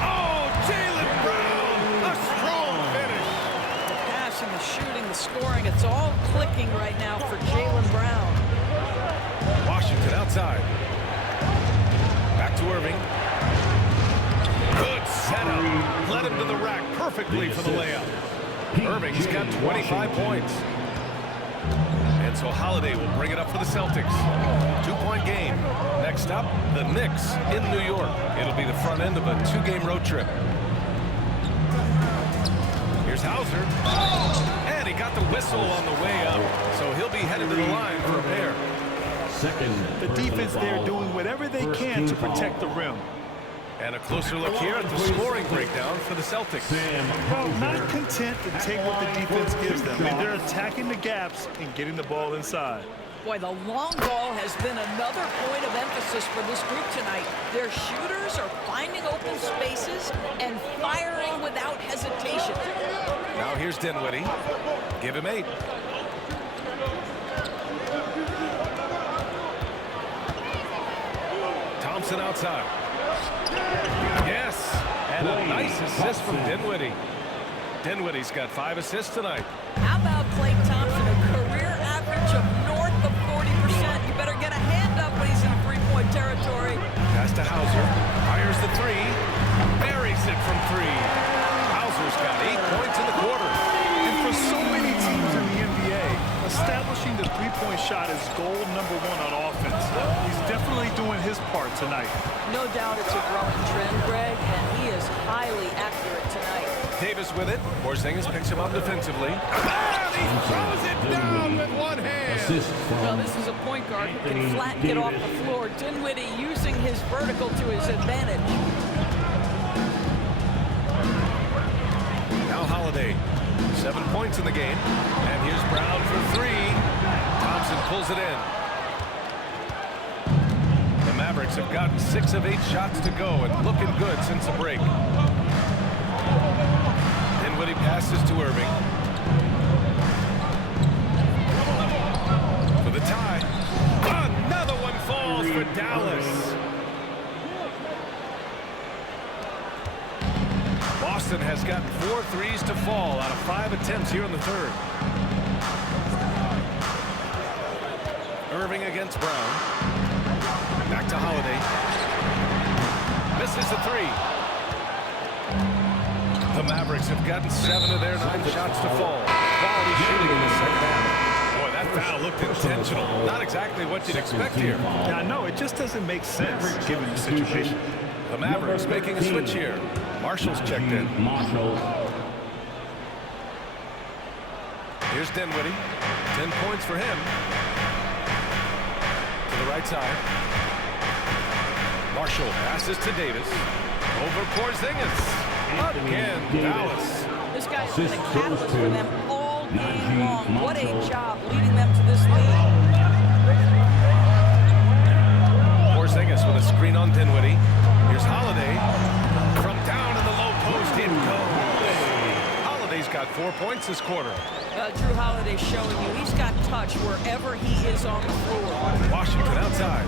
Oh, Jaylen Brown! A strong finish. The passing, the shooting, the scoring, it's all clicking right now for Jaylen Brown. Washington outside. Back to Irving. Good setup. Led him to the rack perfectly for the layup. Irving's got 25 points. And so Holiday will bring it up for the Celtics. 2-point game. Next up, the Knicks in New York. It'll be the front end of a 2-game road trip. Here's Hauser. And he got the whistle on the way up. So he'll be headed to the line for a pair. The defense there doing whatever they can to protect the rim. And a closer look here at the scoring breakdown for the Celtics. Well, not content to take what the defense gives them. I mean, they're attacking the gaps and getting the ball inside. Boy, the long ball has been another point of emphasis for this group tonight. Their shooters are finding open spaces and firing without hesitation. Now here's Dinwiddie. Give him 8. Thompson outside. Yes, and a nice assist from Dinwiddie. Dinwiddie's got 5 assists tonight. How about Klay shot is goal number 1 on offense. He's definitely doing his part tonight. No doubt it's a growing trend, Greg, and he is highly accurate tonight. Davis with it. Porzingis picks him up defensively. And he throws it down with one hand. Well, this is a point guard who can flat get off the floor. Dinwiddie using his vertical to his advantage. Now Holiday. 7 points in the game. And here's Brown for 3. Thompson pulls it in. The Mavericks have gotten 6 of 8 shots to go and looking good since the break. Dinwiddie passes to Irving. For the tie. Another one falls for Dallas. Boston has gotten 4 threes to fall out of 5 attempts here in the third. Irving against Brown. Back to Holiday. Misses the 3. The Mavericks have gotten 7 of their 9 shots to fall. Quality shooting in the second half. Boy, that foul looked intentional. Not exactly what you'd expect here. Yeah, I know. It just doesn't make sense given the situation. The Mavericks making a switch here. Marshall's checked in. Here's Dinwiddie. 10 points for him. To the right side. Marshall passes to Davis. Over Porzingis. Again, Dallas. This guy's been a catalyst for them all game long. What a job leading them to this lead. Porzingis with a screen on Dinwiddie. Here's Holiday. From down in the low post, in goes. Holiday's got 4 points this quarter. Drew Holiday showing you he's got touch wherever he is on the floor. Washington outside.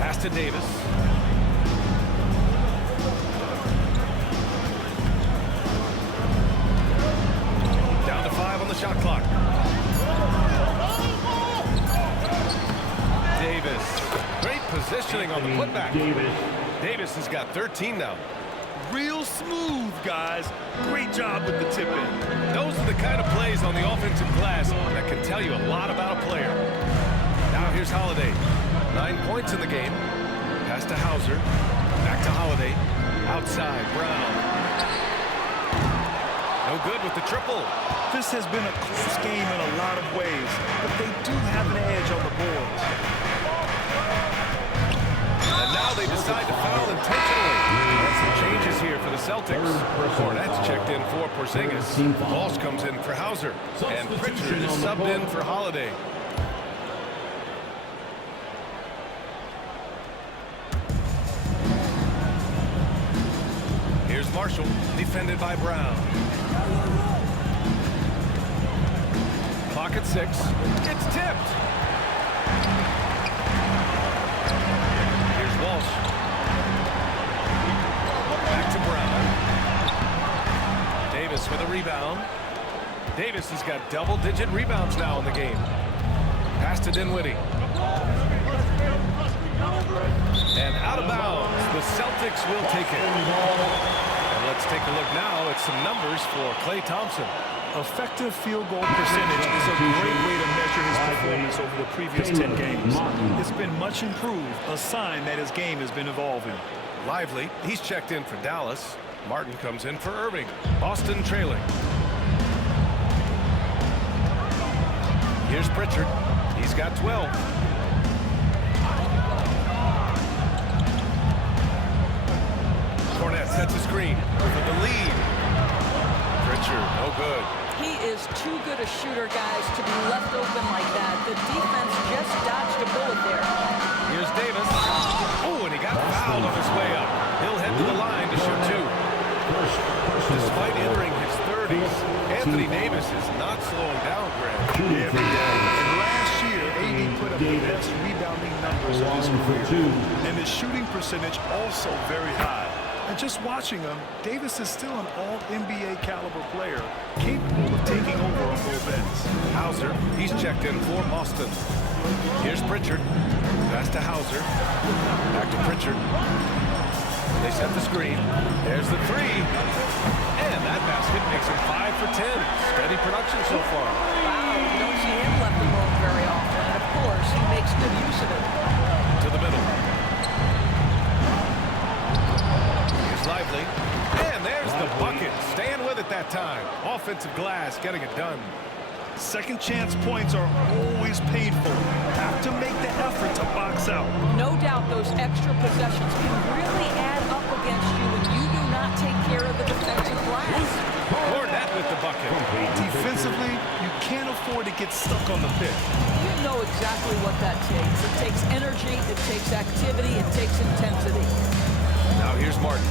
Pass to Davis. Down to 5 on the shot clock. Davis. Great positioning on the putback. Davis has got 13 now. Real smooth, guys. Great job with the tip in. Those are the kind of plays on the offensive glass that can tell you a lot about a player. Now here's Holiday. 9 points in the game. Pass to Hauser. Back to Holiday. Outside, Brown. No good with the triple. This has been a close game in a lot of ways, but they do have an edge on the boards. And now they decide to foul intentionally. And some changes here for the Celtics. Cornette's checked in for Porzingis. Walsh comes in for Hauser. And Pritchard is subbed in for Holiday. Here's Marshall, defended by Brown. Clock at 6. It's tipped. Here's Walsh. Back to Brown. Davis with a rebound. Davis has got double-digit rebounds now in the game. Pass to Dinwiddie. And out of bounds. The Celtics will take it. And let's take a look now at some numbers for Klay Thompson. Effective field goal percentage is a great way to measure his performance over the previous 10 games. It's been much improved, a sign that his game has been evolving. Lively, he's checked in for Dallas. Martin comes in for Irving. Boston trailing. Here's Pritchard. He's got 12. Cornette sets a screen for the lead. Pritchard, no good. He is too good a shooter, guys, to be left open like that. The defense just dodged a bullet there. Here's Davis. Oh, and he got fouled on his way up. He'll head to the line to shoot 2. Despite entering his 30s, Anthony Davis is not slowing down, Greg. Every day. And last year, AD put up the best rebounding numbers of his career. And his shooting percentage also very high. And just watching him, Davis is still an all-NBA caliber player, capable of taking over on both ends. Hauser, he's checked in for Boston. Here's Pritchard. Pass to Hauser. Back to Pritchard. They set the screen. There's the 3. And that basket makes him 5 for 10. Steady production so far. Wow, you don't see him left alone very often. And, of course, he makes good use of it. To the middle. Here's Lively. And there's the bucket. Staying with it that time. Offensive glass, getting it done. Second chance points are always painful. Have to make the effort to box out. No doubt those extra possessions can really add up against you when you do not take care of the defensive glass. Cornette with the bucket. Defensively, you can't afford to get stuck on the pick. You know exactly what that takes. It takes energy, it takes activity, it takes intensity. Now here's Martin.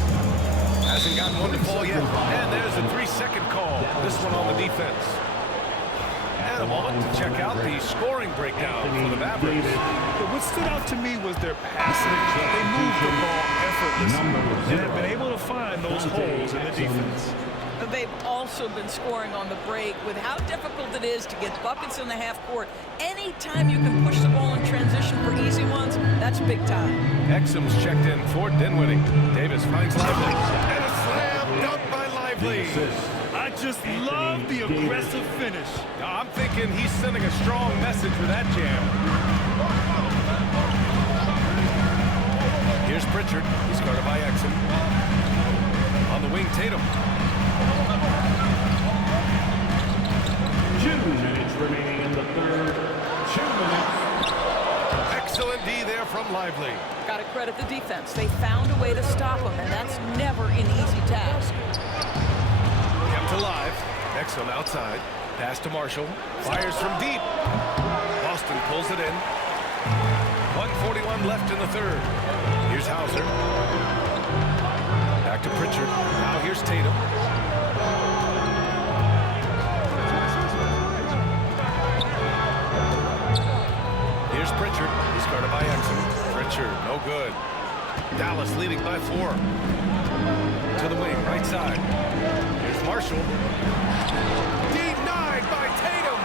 Hasn't gotten one to fall yet. And there's a 3-second call. This one on the defense. And a moment to check out the scoring breakdown for the Mavericks. But what stood out to me was their passing. They moved the ball effortlessly and have been able to find those holes in the defense. They've also been scoring on the break. With how difficult it is to get buckets in the half court, anytime you can push the ball in transition for easy ones, that's big time. Exum's checked in for Dinwiddie. Davis finds Lively. And a slam dunk by Lively. I just love the aggressive finish. Now, I'm thinking he's sending a strong message with that jam. Here's Pritchard. He's guarded by Exum. On the wing, Tatum. 2 minutes remaining in the third. 2 minutes. Excellent D there from Lively. Got to credit the defense. They found a way to stop him, and that's never an easy task. Kept alive. Exum outside. Pass to Marshall. Fires from deep. Boston pulls it in. 1:41 left in the third. Here's Hauser. Back to Pritchard. Now here's Tatum. Here's Pritchard. He's guarded by Exum. Pritchard, no good. Dallas leading by 4. To the wing, right side. Here's Marshall. Denied by Tatum.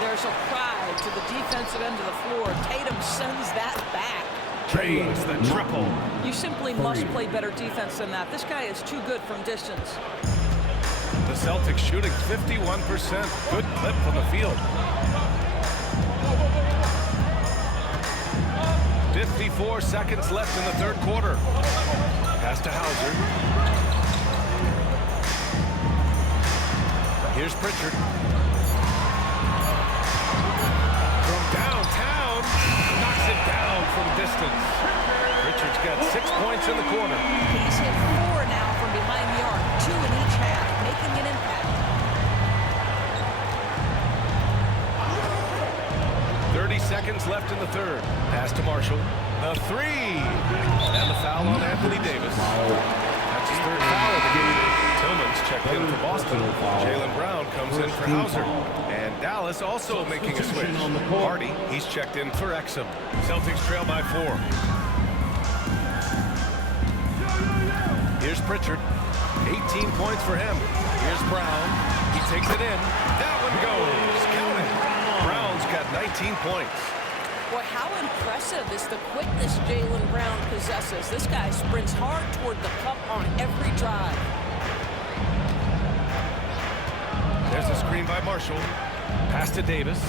There's a pride to the defensive end of the floor. Tatum sends that back. Trades the triple. You simply must play better defense than that. This guy is too good from distance. The Celtics shooting 51%. Good clip from the field. 54 seconds left in the third quarter. Pass to Hauser. Here's Pritchard. From downtown, knocks it down from distance. Pritchard's got 6 points in the quarter. He's hit 4 now from behind the arc, 2 in each half, making an impact. 30 seconds left in the third. Pass to Marshall. The 3. And the foul on Anthony Davis. That's his third foul of the game. Tillman's checked in for Boston. Jaylen Brown comes in for Hauser. And Dallas also making a switch. Hardy, he's checked in for Exum. Celtics trail by 4. Here's Pritchard. 18 points for him. Here's Brown. He takes it in. That one goes. Count it. Brown's got 19 points. Boy, how impressive is the quickness Jaylen Brown possesses. This guy sprints hard toward the cup on every drive. There's a screen by Marshall. Pass to Davis.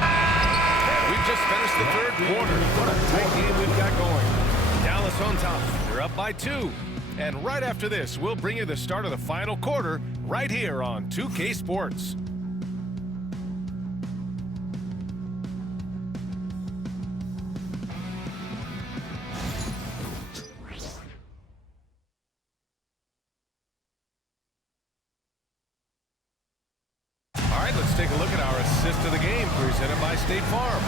And we've just finished the third quarter. What a tight game we've got going. Dallas on top. They're up by 2. And right after this, we'll bring you the start of the final quarter right here on 2K Sports. Take a look at our assist of the game presented by State Farm.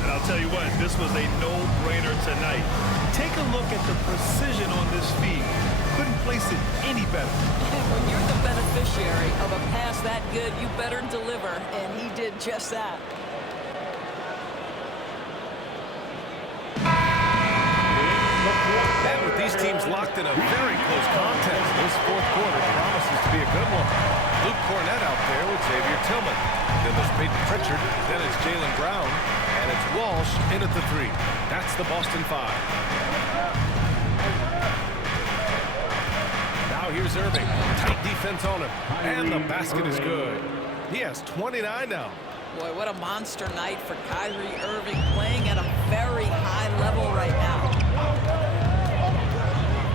And I'll tell you what, this was a no-brainer tonight. Take a look at the precision on this feed. Couldn't place it any better. When you're the beneficiary of a pass that good, you better deliver, and he did just that. And with these teams locked in a very close contest, this fourth quarter promises to be a good one. Luke Cornette out there with Xavier Tillman. Then there's Peyton Pritchard. Then it's Jaylen Brown. And it's Walsh in at the 3. That's the Boston 5. Now here's Irving. Tight defense on him. And the basket is good. He has 29 now. Boy, what a monster night for Kyrie Irving, playing at a very high level right now.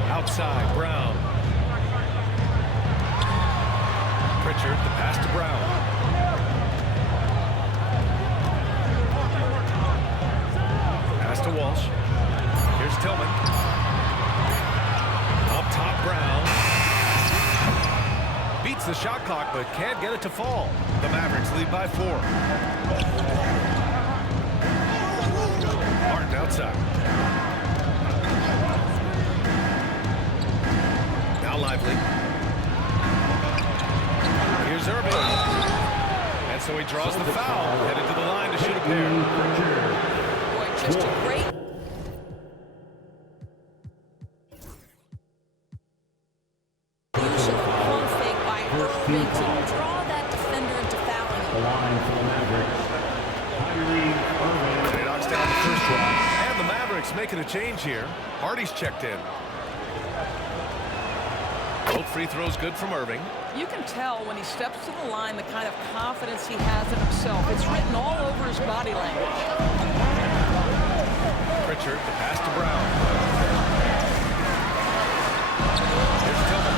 Outside, Brown. Pritchard, the pass to Brown. Pass to Walsh. Here's Tillman. Up top, Brown. Beats the shot clock, but can't get it to fall. The Mavericks lead by 4. Martin outside. Now Lively. Here's Irving. And so he draws the foul, headed to the line to shoot a pair. Boy, just a great... use of the pump fake by Irving to draw that defender into fouling him. The line for the Mavericks. Kyrie Irving. He knocks down the first one. And the Mavericks making a change here. Hardy's checked in. Both free throws good from Irving. You can tell when he steps to the line the kind of confidence he has in himself. It's written all over his body language. Pritchard, the pass to Brown. Here's Tillman.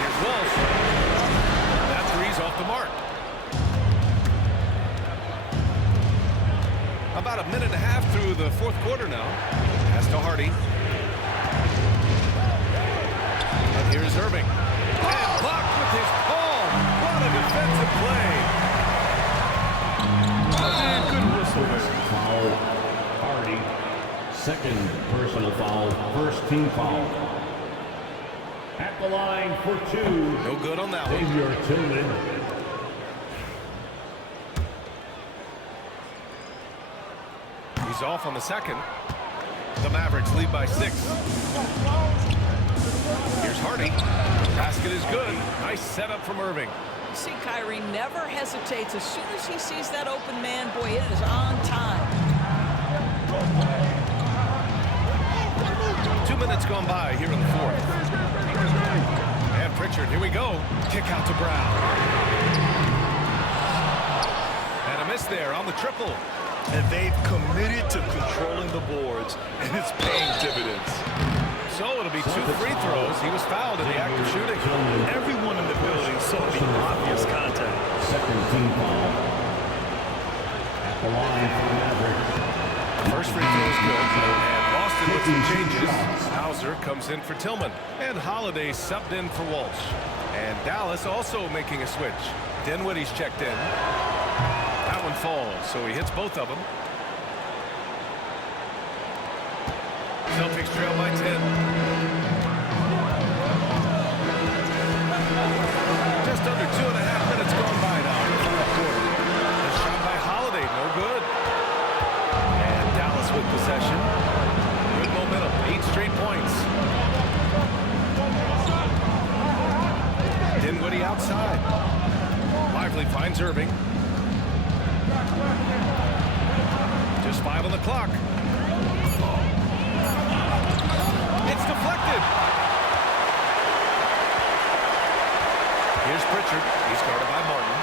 Here's Walsh. That three's off the mark. About a minute and a half through the fourth quarter now. Pass to Hardy. And here's Irving. And blocked with his palm. What a defensive play. And good whistle there. Foul. Hardy. Second personal foul. First team foul. At the line for 2. No good on that one. Xavier Tillman. He's off on the second. The Mavericks lead by 6. Here's Hardy. Basket is good. Nice setup from Irving. You see, Kyrie never hesitates. As soon as he sees that open man, boy, it is on time. 2 minutes gone by here in the fourth. And Pritchard, here we go. Kick out to Brown. And a miss there on the triple. And they've committed to controlling the boards, and it's paying dividends. So it'll be 2 free throws. He was fouled in the act of shooting. Everyone in the building saw the obvious contact. Second team foul. At the line for the Mavericks. First free throw is good. And Boston with some changes. Hauser comes in for Tillman. And Holiday subbed in for Walsh. And Dallas also making a switch. Dinwiddie's checked in. That one falls, so he hits both of them. Celtics trail by 10. Just under 2.5 minutes gone by now in the fourth quarter. A shot by Holiday, no good. And Dallas with possession. Good momentum, 8 straight points. Dinwiddie outside. Lively finds Irving. Just 5 on the clock. It's deflected. Here's Pritchard. He's guarded by Martin.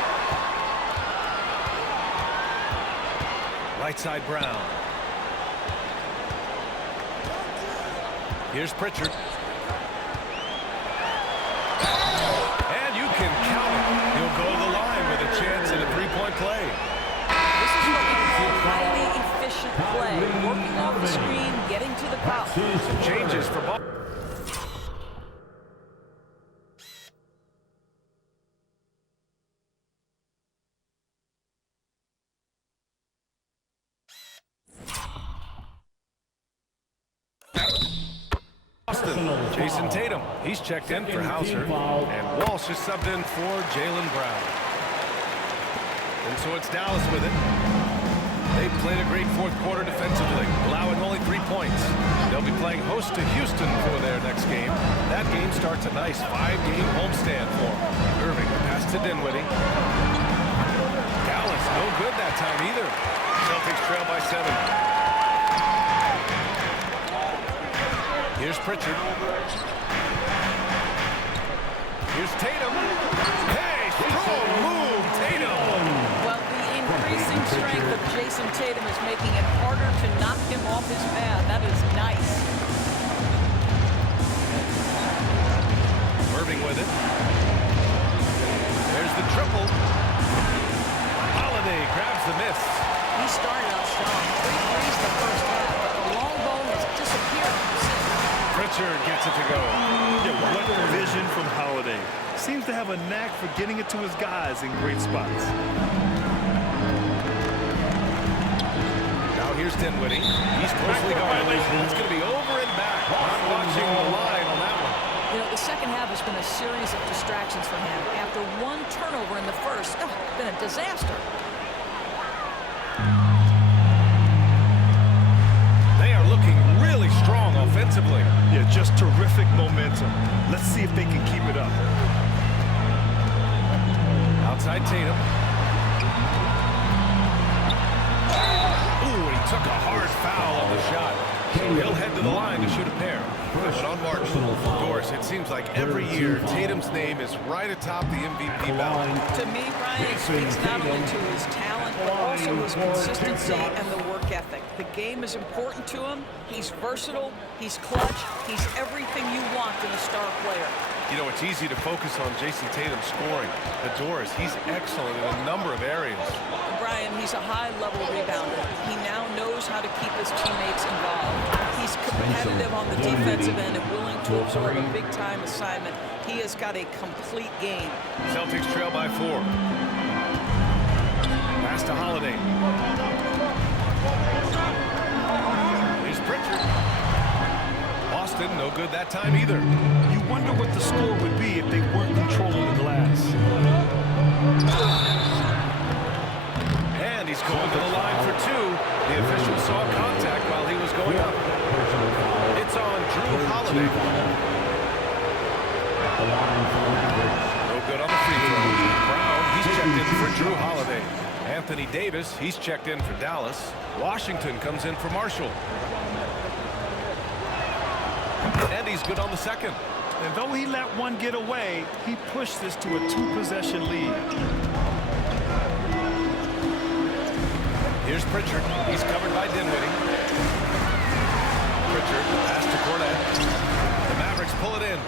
Right side Brown. Here's Pritchard. And you can count it. He'll go to the line with a chance at a 3-point play. This is what we call highly efficient play. Working off the screen, getting to the cup. Some changes for Boston. Jason Tatum, he's checked in for Hauser, and Walsh is subbed in for Jaylen Brown. And so it's Dallas with it. They played a great fourth quarter defensively, allowing only 3 points. They'll be playing host to Houston for their next game. That game starts a nice 5-game homestand for them. Irving, the pass to Dinwiddie. Dallas, no good that time either. Celtics trail by 7. Here's Pritchard. Here's Tatum. Hey, strong move, Tatum. Well, the increasing strength of Jason Tatum is making it harder to knock him off his mat. That is nice. Irving with it. There's the triple. Holiday grabs the miss. He started out strong. 3 threes the first half, but the long ball has disappeared from the center. Pritchard gets it to go. Yeah, what vision from Holiday. Seems to have a knack for getting it to his guys in great spots. Now here's Dinwiddie. He's closely guarded. It's going to be over and back. Not watching the line on that one. You know, the second half has been a series of distractions for him. After 1 turnover in the first, it's been a disaster. They are looking really strong offensively. Yeah, just terrific momentum. Let's see if they can keep it up. Outside Tatum. Ooh, and he took a hard foul on the shot. So he'll head to the line to shoot a pair. But on Martin, Doris, it seems like every year Tatum's name is right atop the MVP ballot. To me, Brian, it speaks not only to his talent, but also his consistency and the work ethic. The game is important to him. He's versatile. He's clutch. He's everything you want in a star player. You know, it's easy to focus on Jason Tatum scoring. But Doris, he's excellent in a number of areas. Brian, he's a high-level rebounder. He now knows how to keep his teammates involved. He's competitive on the defensive end and willing to absorb a big-time assignment. He has got a complete game. Celtics trail by 4. Pass to Holiday. Here's Pritchard. Boston, no good that time either. You wonder what the score would be if they weren't controlling the glass. And he's going to the line for 2. The official saw contact while he was going up. It's on Drew Holiday. No good on the free throw. Brown, he's checked in for Drew Holiday. Anthony Davis, he's checked in for Dallas. Washington comes in for Marshall. And he's good on the second. And though he let one get away, he pushed this to a 2-possession lead. Here's Pritchard. He's covered by Dinwiddie. Pritchard, pass to Cornette. The Mavericks pull it in.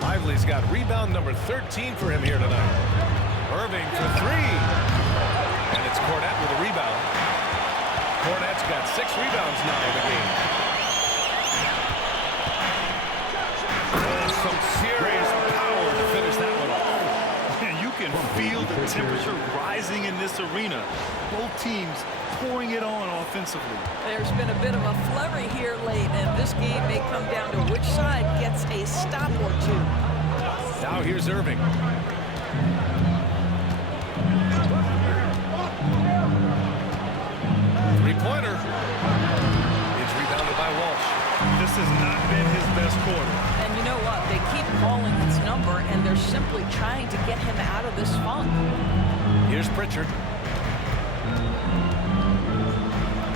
Lively's got rebound number 13 for him here tonight. Irving for 3. And it's Cornette with a rebound. Cornette's got 6 rebounds now in the game. Some serious power to finish that one off. And you can feel the temperature rising in this arena. Both teams pouring it on offensively. There's been a bit of a flurry here late, and this game may come down to which side gets a stop or 2. Now here's Irving. Three-pointer. It's rebounded by Walsh. This has not been his best quarter. And you know what? They keep calling his number, and they're simply trying to get him out of this funk. Here's Pritchard.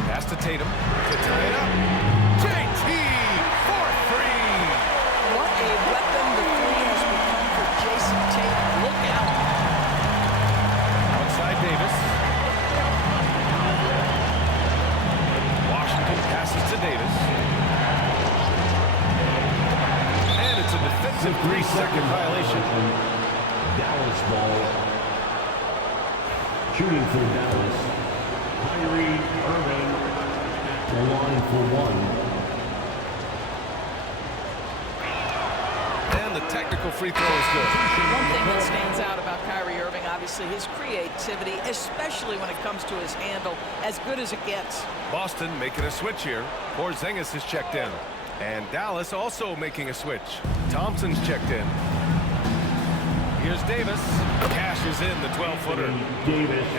Pass to Tatum to tie it up. JT for 3. What a weapon the 3 has become for Jason Tatum. Look out. Outside Davis. Washington passes to Davis. And it's a defensive 3-second violation. Dallas ball. Shooting for Dallas. Kyrie Irving at the line for 1. And the technical free throw is good. One thing that stands out about Kyrie Irving, obviously, his creativity, especially when it comes to his handle, as good as it gets. Boston making a switch here. Porzingis is checked in. And Dallas also making a switch. Thompson's checked in. Here's Davis. Cashes in the 12-footer.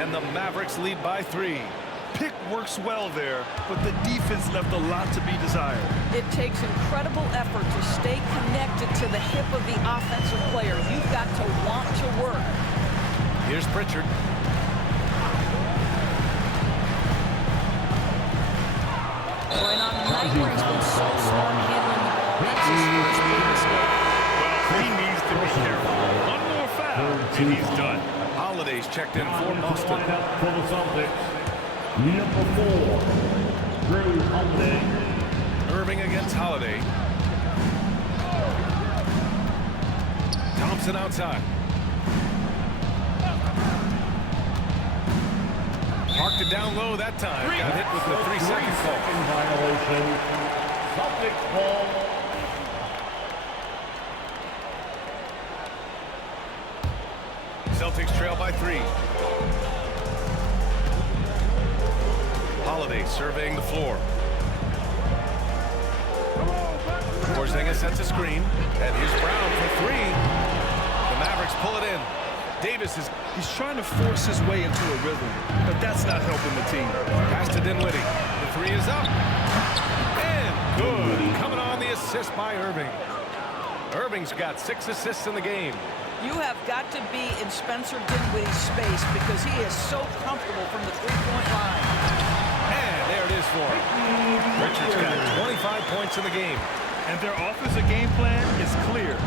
And the Mavericks lead by 3. Pick works well there, but the defense left a lot to be desired. It takes incredible effort to stay connected to the hip of the offensive player. You've got to want to work. Here's Pritchard. Going on a night where he's been so smart handling the ball. That's his first big mistake. Well, he needs to be careful. and he's done. Holiday's checked in for Boston. Lineup for the Celtics. Number 4, Drew Holiday. Irving against Holiday. Thompson outside. Parked it down low that time. Got hit with the 3-second call. Violation. Celtics ball. Celtics trail by 3. Holiday surveying the floor. Porzingis sets a screen, and here's Brown for 3. The Mavericks pull it in. Davis is... He's trying to force his way into a rhythm, but that's not helping the team. Pass to Dinwiddie. The 3 is up. And good. Coming on the assist by Irving. Irving's got 6 assists in the game. You have got to be in Spencer Dinwiddie's space because he is so comfortable from the three-point line. And there it is for him. Richards got 25 points in the game. And their offensive game plan is clear.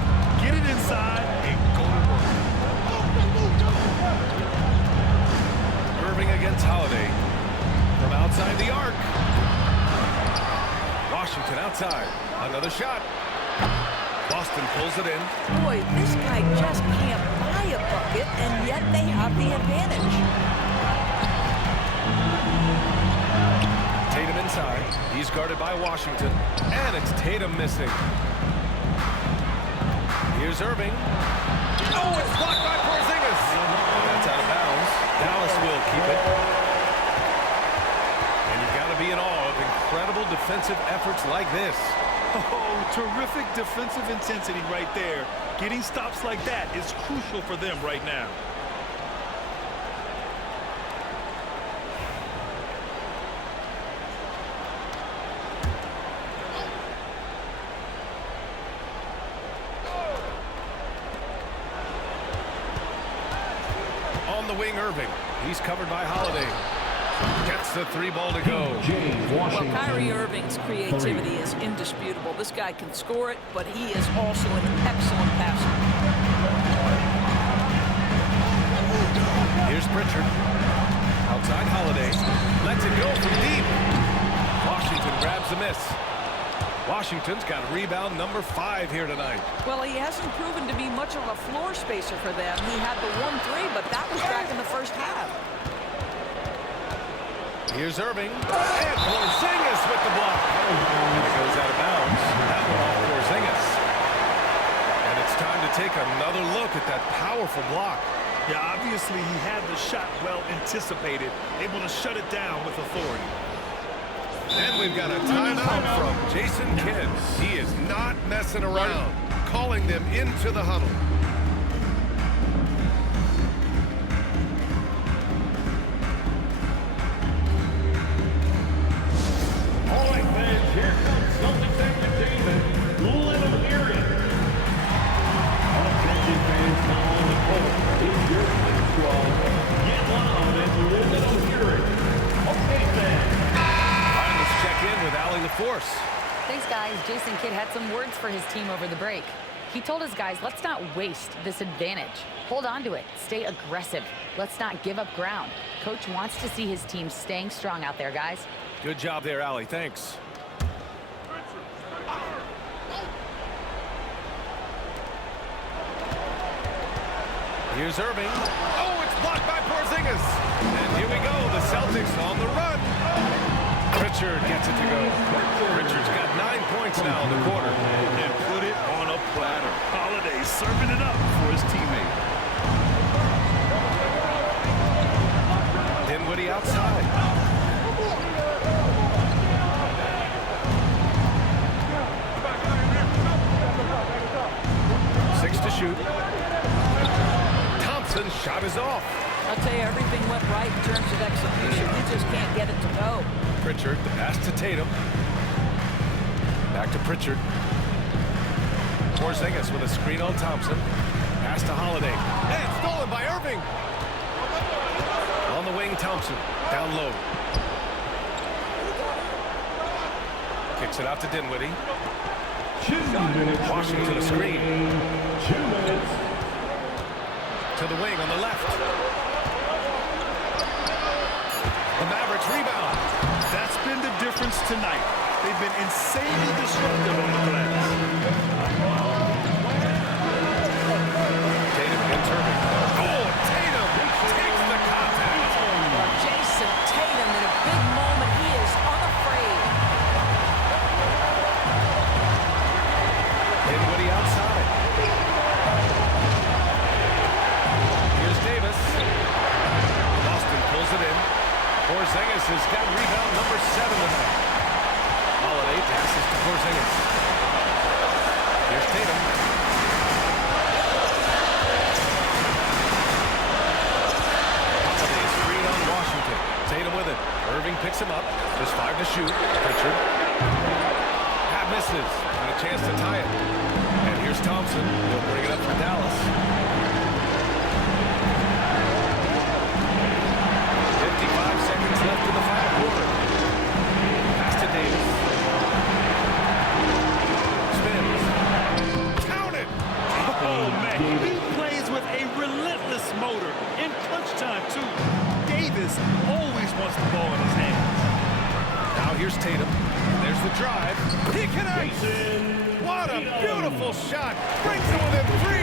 Get it inside and go to work. Irving against Holiday. From outside the arc. Washington outside. Another shot. Boston pulls it in. Boy, this guy just can't buy a bucket, and yet they have the advantage. Tatum inside. He's guarded by Washington. And it's Tatum missing. Here's Irving. Oh, it's blocked by Porzingis. That's out of bounds. Dallas will keep it. And you've got to be in awe of incredible defensive efforts like this. Oh, terrific defensive intensity right there. Getting stops like that is crucial for them right now. On the wing, Irving. He's covered by Holiday. Gets the 3 ball to go. Well, Kyrie Irving's creativity is indisputable. This guy can score it, but he is also an excellent passer. Here's Pritchard. Outside Holiday. Lets it go from deep. Washington grabs the miss. Washington's got rebound number 5 here tonight. Well, he hasn't proven to be much of a floor spacer for them. He had the 1-3, but that was back in the first half. Here's Irving. And Porzingis with the block. And it goes out of bounds. That one off Porzingis. And it's time to take another look at that powerful block. Yeah, obviously he had the shot well anticipated, able to shut it down with authority. And we've got a timeout from Jason Kidd. He is not messing around, calling them into the huddle. All right, fans, here comes Celtics entertainment. Let them hear it. Attention fans now on the court. It's your time to get loud and let them hear it. Okay, fans. Check in with Allie LaForce. Thanks, guys. Jason Kidd had some words for his team over the break. He told his guys, let's not waste this advantage. Hold on to it. Stay aggressive. Let's not give up ground. Coach wants to see his team staying strong out there, guys. Good job there, Allie. Thanks. Here's Irving. Oh, it's blocked by Porzingis. And here we go. The Celtics on the run. Pritchard gets it to go. Pritchard's got 9 points now in the quarter. And put it on a platter. Holiday serving it up for his teammate. Dinwiddie outside. Six to shoot. Thompson's shot is off. I'll tell you, everything went right in terms of execution. He just can't get it to go. Pritchard, the pass to Tatum. Back to Pritchard. Porzingis with a screen on Thompson. Pass to Holiday. And stolen by Irving. On the wing, Thompson. Down low. Kicks it out to Dinwiddie. 2 minutes. Washington a screen. 2 minutes. To the wing on the left. The Mavericks rebound. That's been the difference tonight. They've been insanely disruptive on the glass. Tatum against Irving. Oh, Tatum takes the contact. Jason Tatum in a big moment. He is unafraid. Dinwiddie outside. Here's Davis. Boston pulls it in. Porzingis has got rebound number 7 tonight. Holiday passes to Porzingis. Here's Tatum. Holiday is screen on Washington. Tatum with it. Irving picks him up. There's 5 to shoot. Pritchard. Pat misses. And a chance to tie it. And here's Thompson. He'll bring it up for Dallas. 55 seconds left in the final quarter. Pass to Davis. Spins. Count it! Oh, man. He plays with a relentless motor. In clutch time, too. Davis always wants the ball in his hands. Now here's Tatum. There's the drive. He connects! What a beautiful shot! Brings it within 3!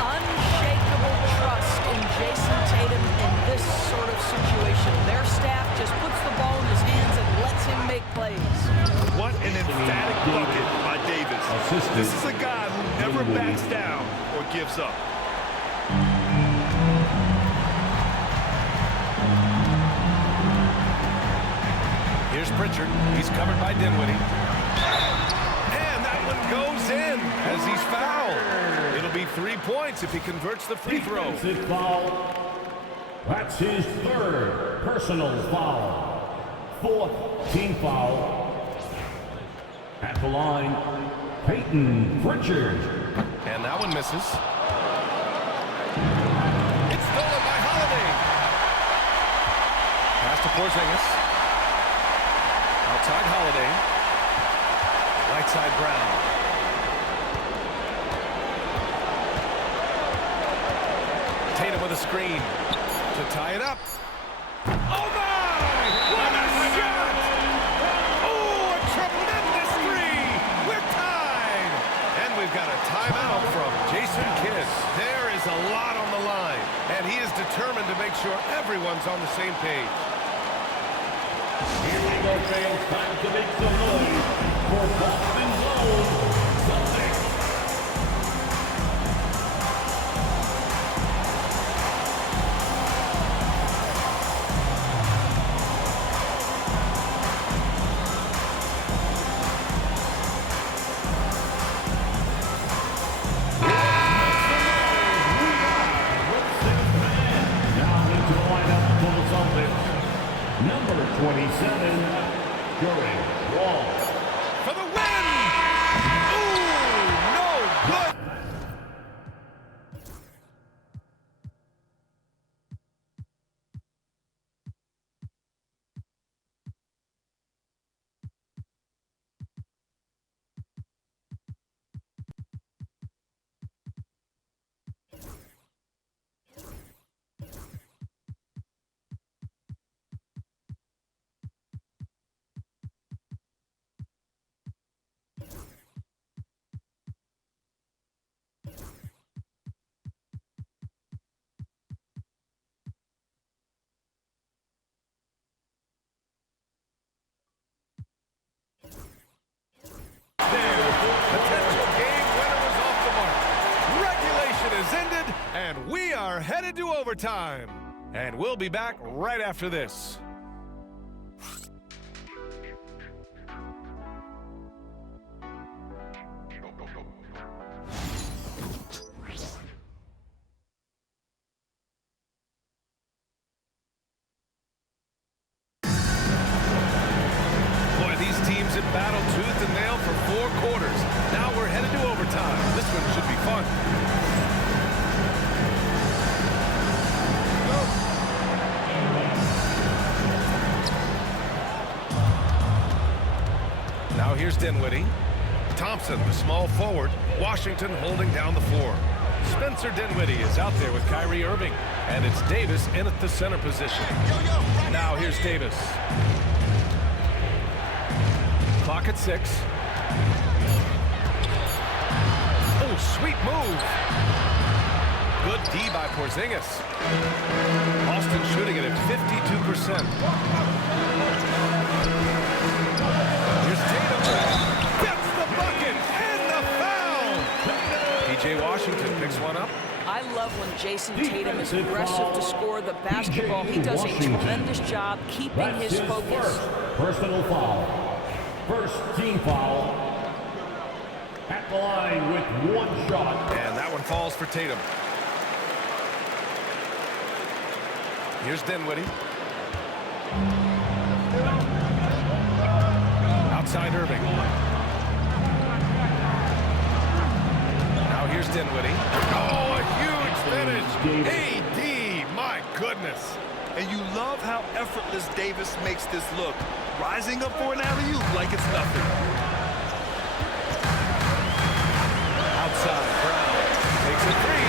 Unshakable trust in Jason Tatum in this sort of situation. Their staff just puts the ball in his hands and lets him make plays. What an emphatic bucket by Davis. This is a guy who never backs down or gives up. Here's Pritchard. He's covered by Dinwiddie. And that one goes in as he's fouled. It'll be 3 points if he converts the free throw. Defensive foul. That's his 3rd personal foul. 4th team foul. At the line, Peyton Pritchard. And that one misses. It's stolen by Holiday. Pass to Porzingis. Outside Holiday. Right side Brown. Tatum with a screen to tie it up. Oh my! What a shot! Oh, a tremendous 3! We're tied! And we've got a timeout from Jason Kidd. There is a lot on the line, and he is determined to make sure everyone's on the same page. Here we go, fans. Time to make some noise for Boston's own Celtics. Now into the lineup for the Celtics. Number 27, Derrick Wall. For the win! Ooh, no good! Potential game winner was off the mark. Regulation is ended, and we are headed to overtime. And we'll be back right after this. Teams have battled tooth and nail for 4 quarters. Now we're headed to overtime. This one should be fun. Now here's Dinwiddie. Thompson, the small forward. Washington holding down the floor. Spencer Dinwiddie is out there with Kyrie Irving, and it's Davis in at the center position. Now here's Davis. Clock at 6. Oh, sweet move. Good D by Porzingis. Boston shooting it at 52%. Here's Tatum. Gets the bucket and the foul. P.J. Washington picks one up. I love when Jason Tatum is aggressive to score the basketball. He does a tremendous job keeping his focus. Personal foul. First team foul. At the line with one shot. And that one falls for Tatum. Here's Dinwiddie. Outside Irving. Now here's Dinwiddie. Oh, a huge finish. AD, my goodness. And you love how effortless Davis makes this look. Rising up for an alley-oop like it's nothing. Outside, Brown takes a three.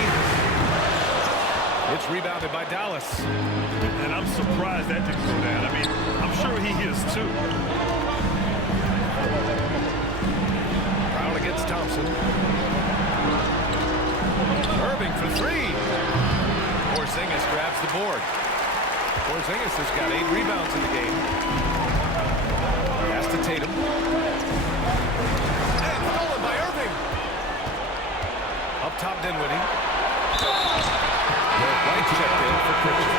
It's rebounded by Dallas. And I'm surprised that didn't go down. I mean, I'm sure he is too. Brown against Thompson. Irving for three. Porzingis grabs the board. Porzingis has got 8 rebounds in the game. Pass to Tatum. And stolen by Irving. Up top, Dinwiddie. White checked in for Pritchard.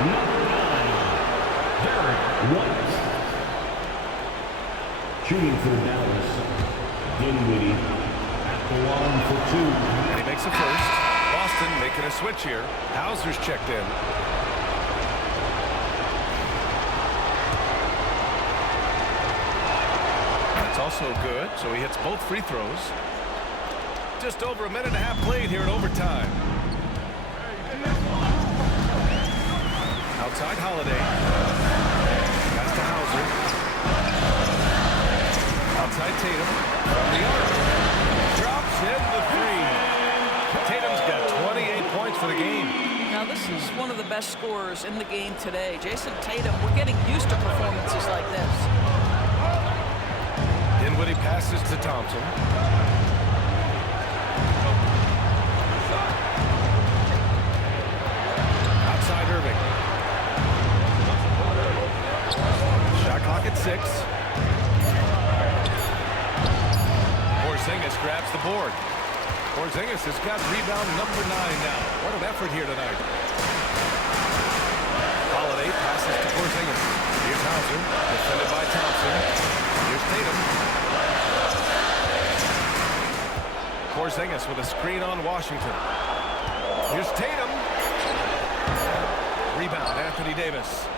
Number 9, Derek White. Shooting for Dallas. Dinwiddie at the line for 2. And he makes a first. Boston making a switch here. Hauser's checked in. That's also good, so he hits both free throws. Just over a minute and a half played here in overtime. Outside Holiday. Pass to Hauser. Outside Tatum. From the arc. Drops in the three. Tatum's got 28 points for the game. Now this is one of the best scorers in the game today. Jason Tatum, we're getting used to performances like this. Dinwiddie passes to Thompson. Outside Irving. Shot clock at 6. Porzingis grabs the board. Porzingis has got rebound number 9 now. What an effort here tonight. Holiday passes to Porzingis. Here's Hauser, defended by Thompson. Here's Tatum. Porzingis with a screen on Washington. Here's Tatum. Rebound, Anthony Davis.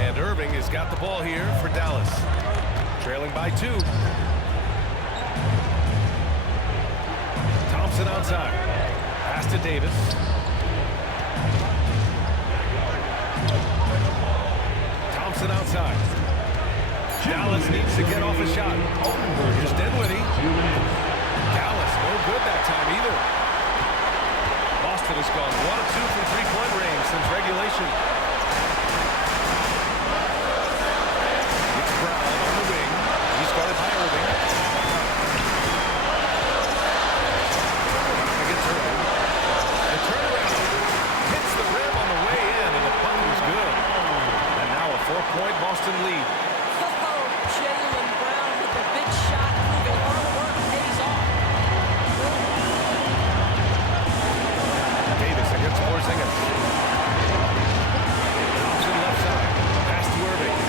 And Irving has got the ball here for Dallas. Trailing by 2. Thompson outside. Pass to Davis. Thompson outside. Dallas needs to get off a shot. Here's Dinwiddie. Dallas, no good that time either. Boston has gone 1 of 2 from three-point range since regulation. It's Brown on the wing. He's guarded by Irving. Four-point Boston lead. Oh, Jaylen Brown with a big shot, proving hard work pays off. Davis against Porzingis. Thompson left side. Pass to Irving.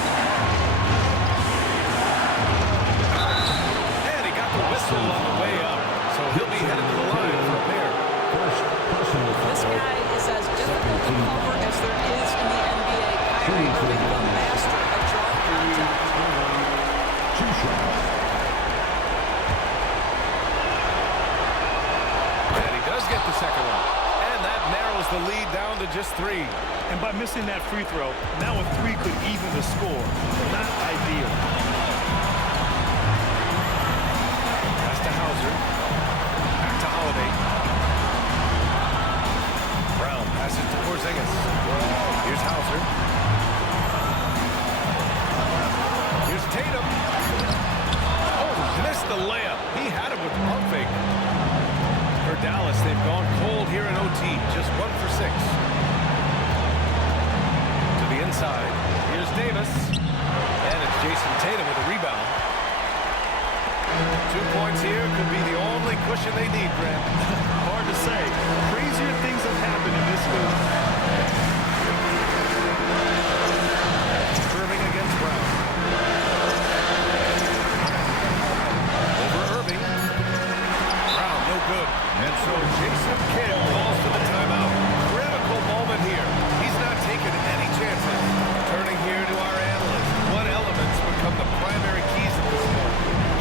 And he got the whistle on the way up, so he'll be headed to the line for a pair. This guy is as difficult to cover as there is in the NBA. Kyrie Irving, the master of drawing contact. 2 shots. And he does get the second one. down to just 3. And by missing that free throw, now a 3 could even the score. Not ideal. Pass to Hauser. Back to Holiday. Brown passes to Porzingis. Here's Hauser. Here's Tatum. Oh, missed the layup. He had him with the pump fake. For Dallas, they've gone cold here in OT. Just 1 for 6. To the inside. Here's Davis. And it's Jason Tatum with a rebound. 2 points here could be the only cushion they need, Grant. Hard to say. Crazier things have happened in this league. Irving against Brown. Over Irving. Brown, no good. And so Jason Kidd calls for the timeout. Critical moment here. He's not taking any chances. Turning here to our analyst. What elements become the primary keys at this point?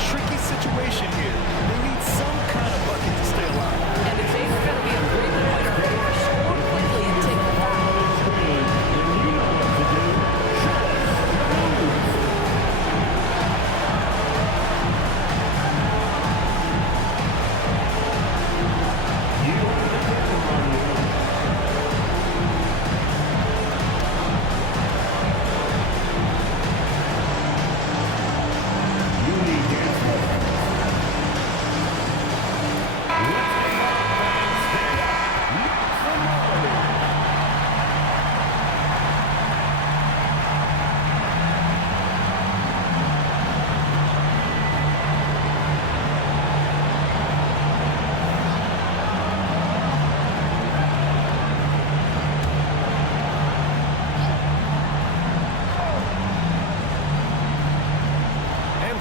Tricky situation here. They need some kind of bucket to stay alive. And it's either going to be a three-pointer or score quickly and take the foul. You know what to do.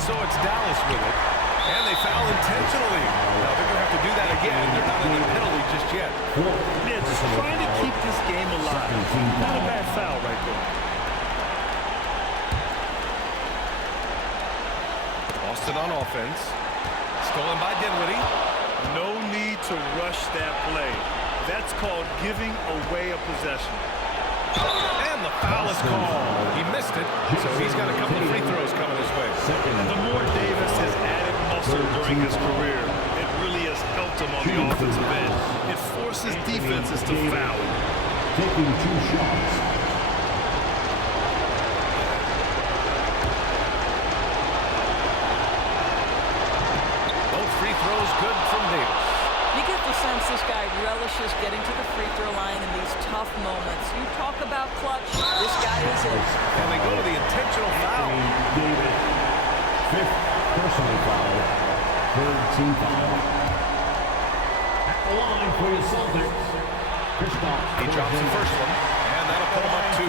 So it's Dallas with it. And they foul intentionally. Now they're going to have to do that again. They're not in the penalty just yet. Yeah, just trying to keep this game alive. Not a bad foul right there. Boston on offense. Stolen by Dinwiddie. No need to rush that play. That's called giving away a possession. And the foul is called. He missed it, so he's got a couple of free throws coming his way. The more Davis has added muscle during his career, it really has helped him on the offensive end. It forces defenses to foul. Taking 2 shots. Both free throws good from Davis. You get the sense this guy relishes getting to the free throw line in these tough moments. You talk about clutch, this guy is it. And they go to the intentional foul. David, 5th personal foul, 3rd team foul. At the line for your Celtics, Kristaps. He drops the first one, and that'll put him up 2.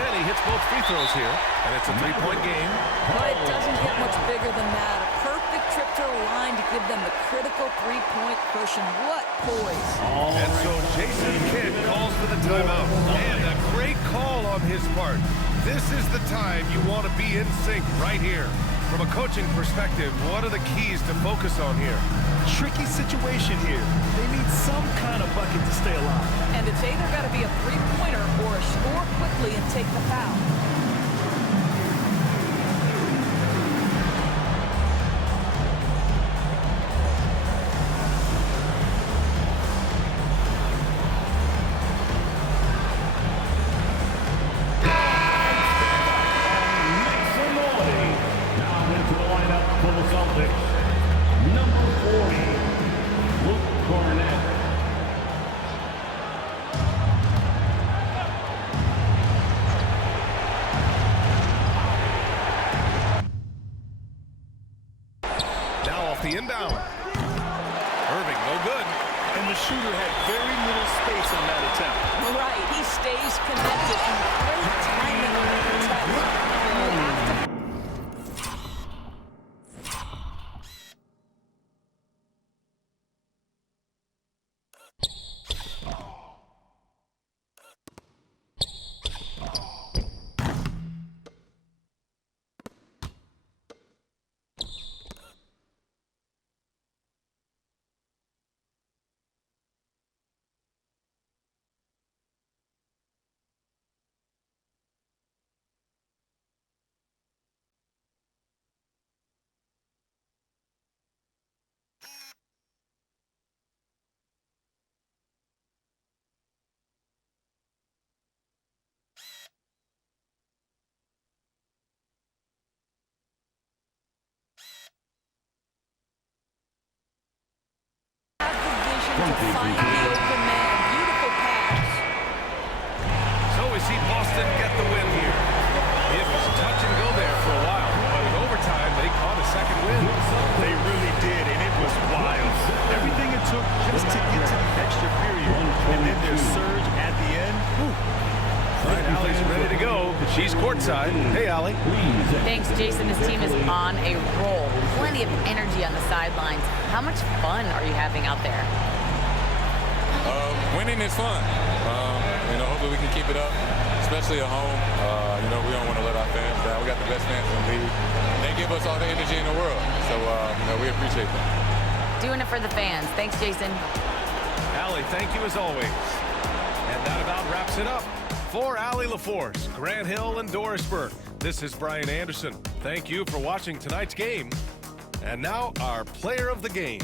And he hits both free throws here, and it's a 3-point game. But it doesn't get much bigger than that. A perfect trip to the line to give them the critical 3-point cushion. What poise. And so Jason Kidd calls for the timeout. And a great call on his part. This is the time you want to be in sync right here. From a coaching perspective, what are the keys to focus on here? Tricky situation here. They need some kind of bucket to stay alive. And it's either got to be a three-pointer or a score quickly and take the foul. The inbound. Irving, no good. And the shooter had very little space on that attempt. Right, he stays connected and great timing on the contest. find the open man. Beautiful pass. So we see Boston get the win here. It was touch and go there for a while, but in overtime they caught a second win. They really did, and it was wild. Everything it took just to get to the extra period, and then their surge at the end. All right, Allie's ready to go. She's courtside. Hey, Allie. Thanks, Jason. This team is on a roll. Plenty of energy on the sidelines. How much fun are you having out there? Winning is fun. Hopefully we can keep it up, especially at home. We don't want to let our fans down. We got the best fans in the league. They give us all the energy in the world, so we appreciate them. Doing it for the fans. Thanks, Jason. Allie, thank you as always. And that about wraps it up. For Allie LaForce, Grant Hill, and Doris Burke, this is Brian Anderson. Thank you for watching tonight's game. And now our player of the game.